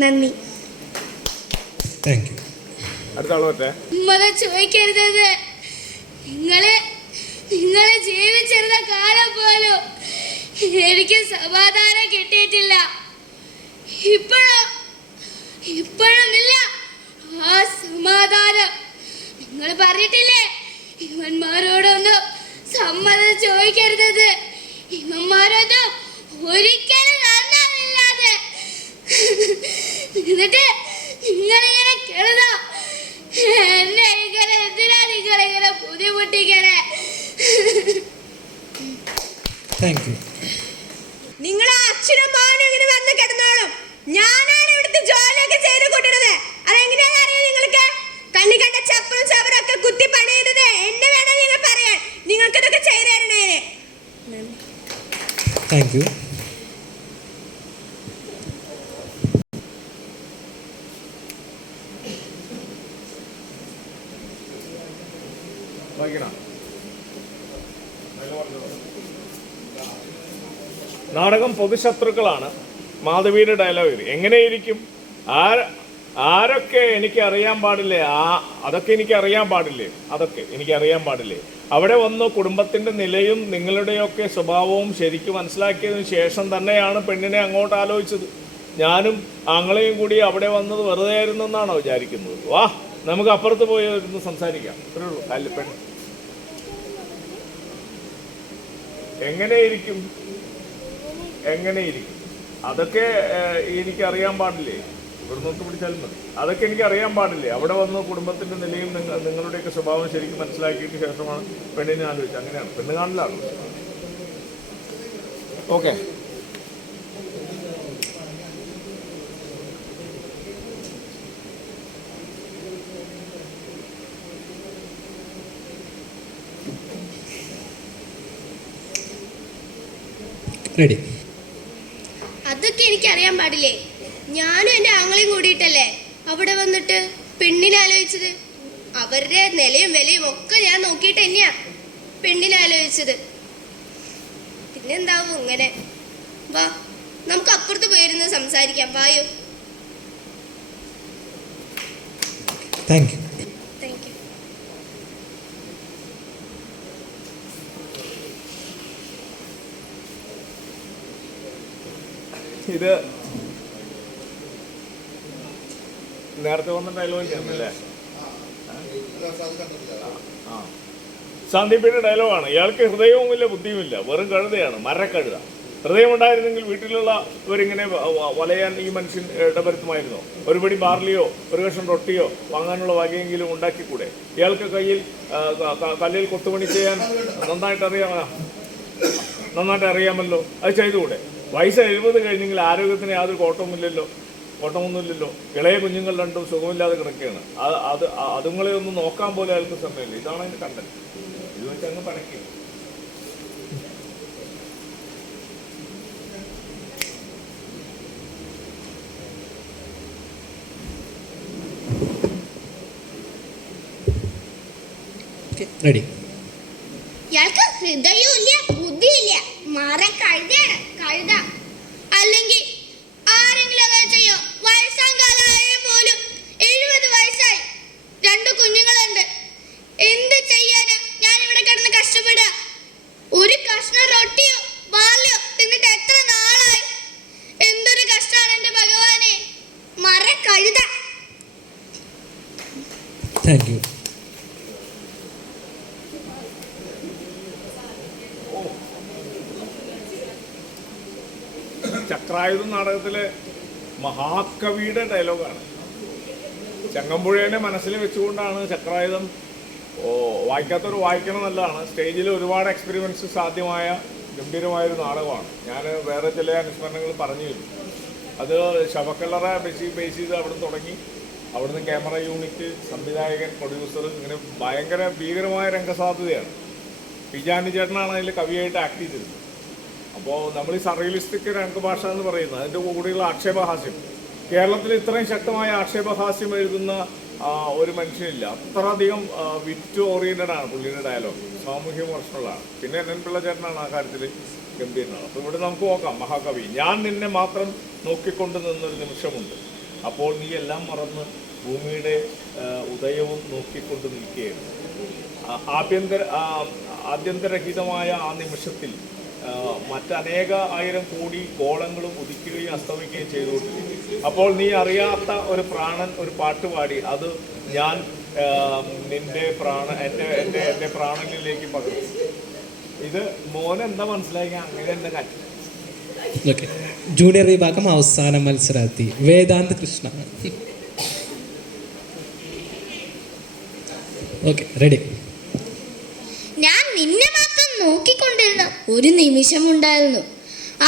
നന്ദി. Thank you. ഉമ്മനെ ചോദിക്കരുത്. നിങ്ങളെ ജീവിച്ചിരുന്ന കാലം പോലും എനിക്ക് സമാധാനം കിട്ടിയിട്ടില്ല. ഇപ്പോഴുമില്ല ആ സമാധാനം. നിങ്ങൾ പറഞ്ഞിട്ടില്ലേ ഇവന്മാരോടൊന്നും സമ്മതം ചോദിക്കരുത്, ഇവന്മാരൊന്നും ഒരിക്കലും നന്നാവില്ലാതെ. എന്നിട്ട് നിങ്ങളിങ്ങനെ കരുതോ എന്നെ ഇങ്ങനെ എന്തിനാ നിങ്ങളിങ്ങനെ ബുദ്ധിമുട്ടിക്കണേ? Thank you. നിങ്ങൾ അച്ഛനും മോനും ഇങ്ങനെ വന്ന് കിടന്നോളും. ഞാനാണ് ഇവിടുത്തെ ജോലിയൊക്കെ ചെയ്ത് കൂട്ടുന്നത്. അതെങ്ങനെയാണെന്ന് അറിയാം നിങ്ങൾക്ക്? കണ്ണി കണ്ട ചപ്പലും ചവറൊക്കെ കുത്തി പണിയുന്നത് എന്നെ വേണം നിങ്ങൾ പറയാൻ. നിങ്ങൾക്ക് ഇതൊക്കെ ചെയ്തു തരണേ. Thank you. നാടകം പൊതുശത്രുക്കളാണ്. മാധവിയുടെ ഡയലോഗ് എങ്ങനെയിരിക്കും? ആരൊക്കെ എനിക്ക് അറിയാൻ പാടില്ലേ? അതൊക്കെ എനിക്ക് അറിയാൻ പാടില്ലേ? അവിടെ വന്ന് കുടുംബത്തിൻ്റെ നിലയും നിങ്ങളുടെയൊക്കെ സ്വഭാവവും ശരിക്കും മനസ്സിലാക്കിയതിന് ശേഷം തന്നെയാണ് പെണ്ണിനെ അങ്ങോട്ട് ആലോചിച്ചത്. ഞാനും ആങ്ങളെയും കൂടി അവിടെ വന്നത് വെറുതെ ആയിരുന്നെന്നാണോ വിചാരിക്കുന്നത്? വാ, നമുക്ക് അപ്പുറത്ത് പോയി ഇരുന്ന് സംസാരിക്കാം. അത്രേ ഉള്ളൂ. പെണ്ണ് എങ്ങനെയിരിക്കും? അതൊക്കെ എനിക്കറിയാൻ പാടില്ലേ? ഇവിടെ നോക്കി പിടിച്ചാലും മതി. അതൊക്കെ എനിക്കറിയാൻ പാടില്ലേ? അവിടെ വന്ന് കുടുംബത്തിൻ്റെ നിലയും നിങ്ങളുടെയൊക്കെ സ്വഭാവം ശരിക്കും മനസ്സിലാക്കിയതിന് ശേഷമാണ് പെണ്ണിനെ ആലോചിച്ചത്. അങ്ങനെയാണ് പെണ്ണ് കാണലാണ്. ഓക്കെ. റെഡി. അതൊക്കെ എനിക്കറിയാൻ പാടില്ലേ? ഞാനും എൻ്റെ ആങ്ങളെയും കൂടിയിട്ടല്ലേ അവിടെ വന്നിട്ട് പെണ്ണിനെ ആലോചിച്ചത്. അവരുടെ നിലയും വിലയും ഒക്കെ ഞാൻ നോക്കിയിട്ട് തന്നെയാ പെണ്ണിനെ ആലോചിച്ചത്. പിന്നെന്താവും ഇങ്ങനെ? വാ, നമുക്ക് അപ്പുറത്ത് പോയിരുന്ന് സംസാരിക്കാം. വായോ. Thank you. Thank you. ഇത് നേരത്തെ വന്ന ഡയലോഗാണല്ലേ? സന്ദീപിന്റെ ഡയലോഗാണ്. ഇയാൾക്ക് ഹൃദയവുമില്ല ബുദ്ധിയുമില്ല, വെറും കഴുതയാണ്, മരക്കഴുത. ഹൃദയമുണ്ടായിരുന്നെങ്കിൽ വീട്ടിലുള്ളവരിങ്ങനെ വലയാൻ ഈ മനുഷ്യൻ ഇടവരുത്തുമായിരുന്നോ? ഒരു പിടി ബാർലിയോ ഒരു കഷ്ണം റൊട്ടിയോ വാങ്ങാനുള്ള വകയെങ്കിലും ഉണ്ടാക്കിക്കൂടെ? ഇയാൾക്ക് കല്ലിൽ കൊത്തുപണി ചെയ്യാൻ നന്നായിട്ട് അറിയാമല്ലോ. അത് ചെയ്തുകൂടെ? വയസ്സ് 70 കഴിഞ്ഞെങ്കിൽ ആരോഗ്യത്തിന് യാതൊരു കോട്ടമൊന്നുമില്ലല്ലോ. ഇളയ കുഞ്ഞുങ്ങൾ രണ്ടും സുഖമില്ലാതെ കിടക്കുകയാണ്. അതുങ്ങളെ ഒന്ന് നോക്കാൻ പോലും അയാൾക്ക് സമയമില്ല. ഇതാണ് അതിന് കണ്ടന്റ്. ഇത് വെച്ച് അങ്ങ് പണയ്ക്കുക. റെഡി. ഇയാൾക്ക് ഹൃദയമില്ല ബുദ്ധിയില്ല, മരക്കഴുതയാണ്, കഴുത. അല്ലെങ്കിൽ ആരെങ്കിലും അങ്ങനെ ചെയ്യോ? വയസ്സാം കാലമായ പോലും 70 വയസ്സായി, 2 കുഞ്ഞുങ്ങളുണ്ട്. എന്ത് ചെയ്യാനാ ഞാൻ ഇവിടെ കിടന്ന് കഷ്ടപ്പെടുക? ഒരു കഷ്ണം റൊട്ടിയോ ബാർലിയോ തിന്നിട്ട് എത്ര നാളായി? എന്തൊരു കഷ്ടമാണ് എൻ്റെ ഭഗവാനെ. മരക്കഴുത. Thank you. ചക്രായുധം നാടകത്തിലെ മഹാകവിയുടെ ഡയലോഗാണ്. ചങ്ങമ്പുഴേനെ മനസ്സിൽ വെച്ചുകൊണ്ടാണ് ചക്രായുധം വായിക്കാത്തവർ വായിക്കണം നല്ലതാണ്. സ്റ്റേജിൽ ഒരുപാട് എക്സ്പെരിമെൻറ്റ്സ് സാധ്യമായ ഗംഭീരമായൊരു നാടകമാണ്. ഞാൻ വേറെ ചില അനുസ്മരണങ്ങൾ പറഞ്ഞിരുന്നു. അത് ശവക്കല്ലറ ബേസ് ചെയ്ത് അവിടെ തുടങ്ങി. അവിടുന്ന് ക്യാമറ യൂണിറ്റ്, സംവിധായകൻ, പ്രൊഡ്യൂസർ, ഇങ്ങനെ ഭയങ്കര ഭീകരമായ രംഗസാധ്യതയാണ്. പിജാനി ചേട്ടനാണ് അതിൽ കവിയായിട്ട് ആക്ട് ചെയ്തിരുന്നത്. അപ്പോൾ നമ്മൾ ഈ സറിയലിസ്റ്റിക് രംഗഭാഷ എന്ന് പറയുന്നത് അതിൻ്റെ കൂടെയുള്ള ആക്ഷേപഹാസ്യം, കേരളത്തിൽ ഇത്രയും ശക്തമായ ആക്ഷേപഹാസ്യം എഴുതുന്ന ഒരു മനുഷ്യനില്ല. അത്രയധികം വിറ്റ് ഓറിയൻറ്റഡ് ആണ് പുള്ളിയുടെ ഡയലോഗ്, സാമൂഹ്യ വിമർശനങ്ങളാണ്. പിന്നെ എൻ പിള്ള ചേട്ടനാണ് ആ കാര്യത്തിൽ ഗംഭീരനാണ്. അപ്പോൾ ഇവിടെ നമുക്ക് നോക്കാം. മഹാകവി, ഞാൻ നിന്നെ മാത്രം നോക്കിക്കൊണ്ട് നിന്നൊരു നിമിഷമുണ്ട്, അപ്പോൾ നീ എല്ലാം മറന്ന് ഭൂമിയുടെ ഉദയവും നോക്കിക്കൊണ്ട് നിൽക്കുകയായിരുന്നു. ആദ്യന്തരഹിതമായ ആ നിമിഷത്തിൽ മറ്റനേക ആയിരം കോടി ഗോളങ്ങളും ഉദിക്കുകയും അസ്തമിക്കുകയും ചെയ്തുകൊണ്ടിരിക്കും. അപ്പോൾ നീ അറിയാത്ത ഒരു പ്രാണൻ ഒരു പാട്ട് പാടി, അത് ഞാൻ നിന്റെ എൻ്റെ പ്രാണനിലേക്ക് പകർന്നു. ഇത് മോൻ എന്താ മനസ്സിലാക്കി അങ്ങനെ തന്നെ കാര്യം. ഓക്കെ, ജൂനിയർ വിഭാഗം അവസാന മത്സരാർത്ഥി വേദാന്ത് കൃഷ്ണ. Okay, ready. ഞാൻ നിന്നെ മാത്രം നോക്കിക്കൊണ്ടിരുന്ന ഒരു നിമിഷമുണ്ടായിരുന്നു.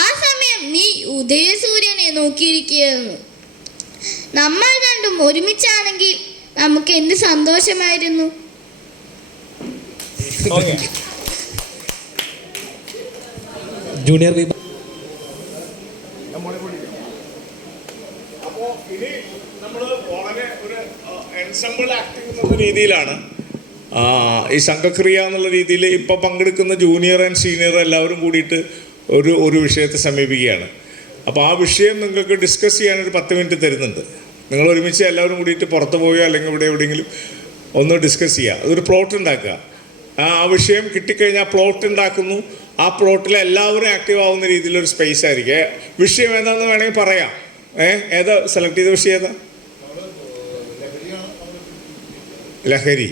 ആ സമയം നീ ഉദയസൂര്യനെ നോക്കിയിരിക്കുകയായിരുന്നു. നമ്മൾ രണ്ടും ഒരുമിച്ചാണെങ്കിൽ നമുക്ക് എന്ത് സന്തോഷമായിരുന്നു. ജൂനിയർ വിഭാഗം. അപ്പോൾ ഇനി നമ്മൾ വളരെ ഒരു എൻസംബിൾ ആക്ടിംഗ് എന്നുള്ള രീതിയിലാണ് ഈ സംഘക്രിയ എന്നുള്ള രീതിയിൽ ഇപ്പോൾ പങ്കെടുക്കുന്ന ജൂനിയർ ആൻഡ് സീനിയർ എല്ലാവരും കൂടിയിട്ട് ഒരു വിഷയത്തെ സമീപിക്കുകയാണ്. അപ്പോൾ ആ വിഷയം നിങ്ങൾക്ക് ഡിസ്കസ് ചെയ്യാനൊരു 10 മിനിറ്റ് തരുന്നുണ്ട്. നിങ്ങൾ ഒരുമിച്ച് എല്ലാവരും കൂടിയിട്ട് പുറത്ത് പോയോ അല്ലെങ്കിൽ ഇവിടെ എവിടെയെങ്കിലും ഒന്ന് ഡിസ്കസ് ചെയ്യുക. അതൊരു പ്ലോട്ട് ഉണ്ടാക്കുക. ആ വിഷയം കിട്ടിക്കഴിഞ്ഞാൽ പ്ലോട്ട് ഉണ്ടാക്കുന്നു. ആ പ്ലോട്ടിൽ എല്ലാവരും ആക്റ്റീവ് ആവുന്ന രീതിയിലൊരു സ്പേസ് ആയിരിക്കും. വിഷയം ഏതാണെന്ന് വേണമെങ്കിൽ പറയാം. ഏതാ സെലക്ട് ചെയ്ത വിഷയം ഏതാ? ലഹരി.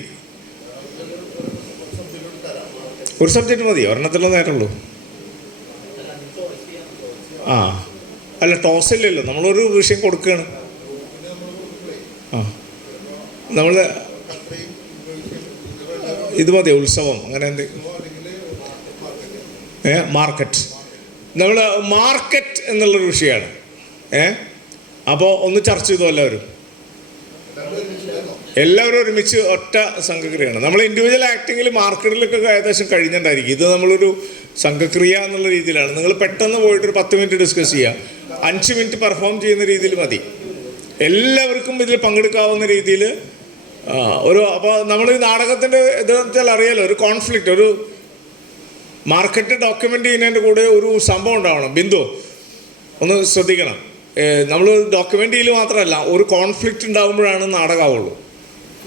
ഒരു സബ്ജക്റ്റ് മതി, ഒരെണ്ണത്തിലുള്ള നേരമുള്ളൂ. അല്ല, ടോസില്ലല്ലോ, നമ്മളൊരു വിഷയം കൊടുക്കുകയാണ്. നമ്മൾ ഇത് മതി, ഉത്സവം അങ്ങനെ എന്തെങ്കിലും. മാർക്കറ്റ്. നമ്മൾ മാർക്കറ്റ് എന്നുള്ളൊരു വിഷയമാണ്. അപ്പോൾ ഒന്ന് ചർച്ച ചെയ്തു എല്ലാവരും ഒരുമിച്ച് ഒറ്റ സംഘക്രിയയാണ്. നമ്മൾ ഇൻഡിവിജ്വൽ ആക്ടിങ്ങിൽ മാർക്കറ്റിലൊക്കെ ഏകദേശം കഴിഞ്ഞിട്ടുണ്ടായിരിക്കും. ഇത് നമ്മളൊരു സംഘക്രിയ എന്നുള്ള രീതിയിലാണ്. നിങ്ങൾ പെട്ടെന്ന് പോയിട്ടൊരു 10 മിനിറ്റ് ഡിസ്കസ് ചെയ്യുക. 5 മിനിറ്റ് പെർഫോം ചെയ്യുന്ന രീതിയിൽ മതി. എല്ലാവർക്കും ഇതിൽ പങ്കെടുക്കാവുന്ന രീതിയിൽ അപ്പോൾ നമ്മൾ ഈ നാടകത്തിൻ്റെ ഇതെന്ന് വെച്ചാൽ അറിയാലോ, ഒരു കോൺഫ്ലിക്റ്റ്, ഒരു മാർക്കറ്റ് ഡോക്യുമെൻ്റ് ചെയ്യുന്നതിൻ്റെ കൂടെ ഒരു സംഭവം ഉണ്ടാവണം. ബിന്ദു ഒന്ന് ശ്രദ്ധിക്കണം. നമ്മൾ ഡോക്യുമെൻ്റ് ചെയ്യൽ മാത്രമല്ല, ഒരു കോൺഫ്ലിക്റ്റ് ഉണ്ടാകുമ്പോഴാണ് നാടകമാവുള്ളൂ.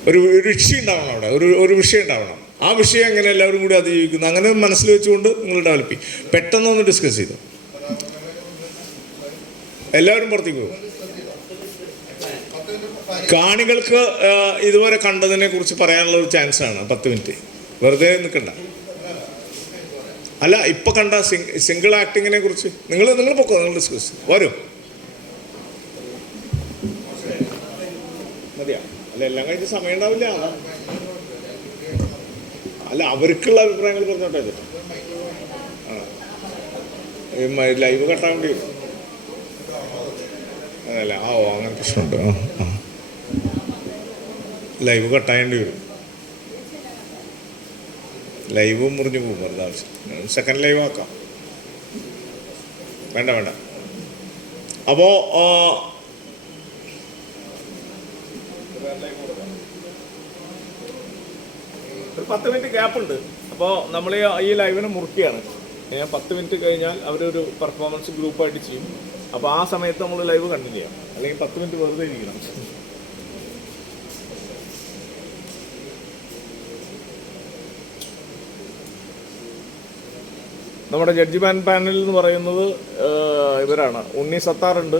ഒരു ഇഷ്യൂ ഉണ്ടാവണം, അവിടെ ഒരു വിഷയം ഉണ്ടാവണം. ആ വിഷയം എങ്ങനെ എല്ലാവരും കൂടി അതിജീവിക്കുന്നു, അങ്ങനെ മനസ്സിൽ വെച്ചുകൊണ്ട് നിങ്ങൾ ഡെവലപ്പ് ചെയ്യും. പെട്ടെന്നൊന്ന് ഡിസ്കസ് ചെയ്തു. എല്ലാവരും പുറത്തേക്ക് പോകും. കാണികൾക്ക് ഇതുവരെ കണ്ടതിനെ കുറിച്ച് പറയാനുള്ള ഒരു ചാൻസാണ് 10 മിനിറ്റ്. വെറുതെ നിൽക്കണ്ട. അല്ല, ഇപ്പം കണ്ട സിംഗിൾ ആക്ടിങ്ങിനെ കുറിച്ച് നിങ്ങൾ പൊക്കോ, നിങ്ങൾ ഡിസ്കസ് വരും. മതിയാ? അല്ല, എല്ലാം കഴിഞ്ഞ് സമയം ഉണ്ടാവില്ല. അല്ല, അവർക്കുള്ള അഭിപ്രായങ്ങൾ പറഞ്ഞോട്ടെ. ലൈവ് കട്ടാൻ വേണ്ടി വരും. അതല്ല, അങ്ങനെ പ്രശ്നമുണ്ട്. ലൈവ് കട്ടായേണ്ടി വരും. ലൈവ് മുറിഞ്ഞു പോകും. വെറുതെ ആവശ്യം. സെക്കൻഡ് ലൈവ് ആക്കാം. വേണ്ട. അപ്പോൾ ഒരു 10 മിനിറ്റ് ഗ്യാപ്പുണ്ട്. അപ്പോൾ നമ്മൾ ഈ ലൈവിനെ മുറിക്കുകയാണ്. 10 മിനിറ്റ് കഴിഞ്ഞാൽ അവരൊരു പെർഫോമൻസ് ഗ്രൂപ്പായിട്ട് ചെയ്യും. അപ്പോൾ ആ സമയത്ത് നമ്മൾ ലൈവ് കണ്ടിന്യൂ ചെയ്യാം. അല്ലെങ്കിൽ 10 മിനിറ്റ് വെറുതെ ഇരിക്കണം. നമ്മുടെ ജഡ്ജിമാൻ പാനൽ എന്ന് പറയുന്നത് ഇവരാണ്. ഉണ്ണി സത്താറുണ്ട്,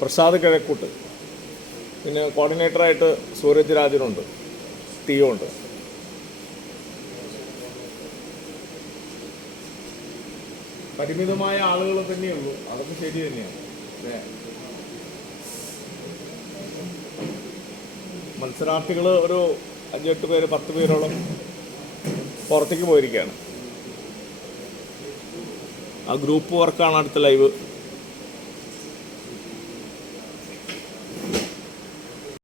പ്രസാദ് കിഴക്കൂട്ട്, പിന്നെ കോർഡിനേറ്ററായിട്ട് സൂരജ് രാജനുണ്ട്, തിയോ ഉണ്ട്. പരിമിതമായ ആളുകൾ തന്നെയുള്ളൂ. അതൊക്കെ ശരി തന്നെയാണ്. മത്സരാർത്ഥികൾ ഒരു 5-8 പേര് 10 പേരോളം പുറത്തേക്ക് പോയിരിക്കുകയാണ്. ആ ഗ്രൂപ്പ് വർക്കാണ് അടുത്ത ലൈവ്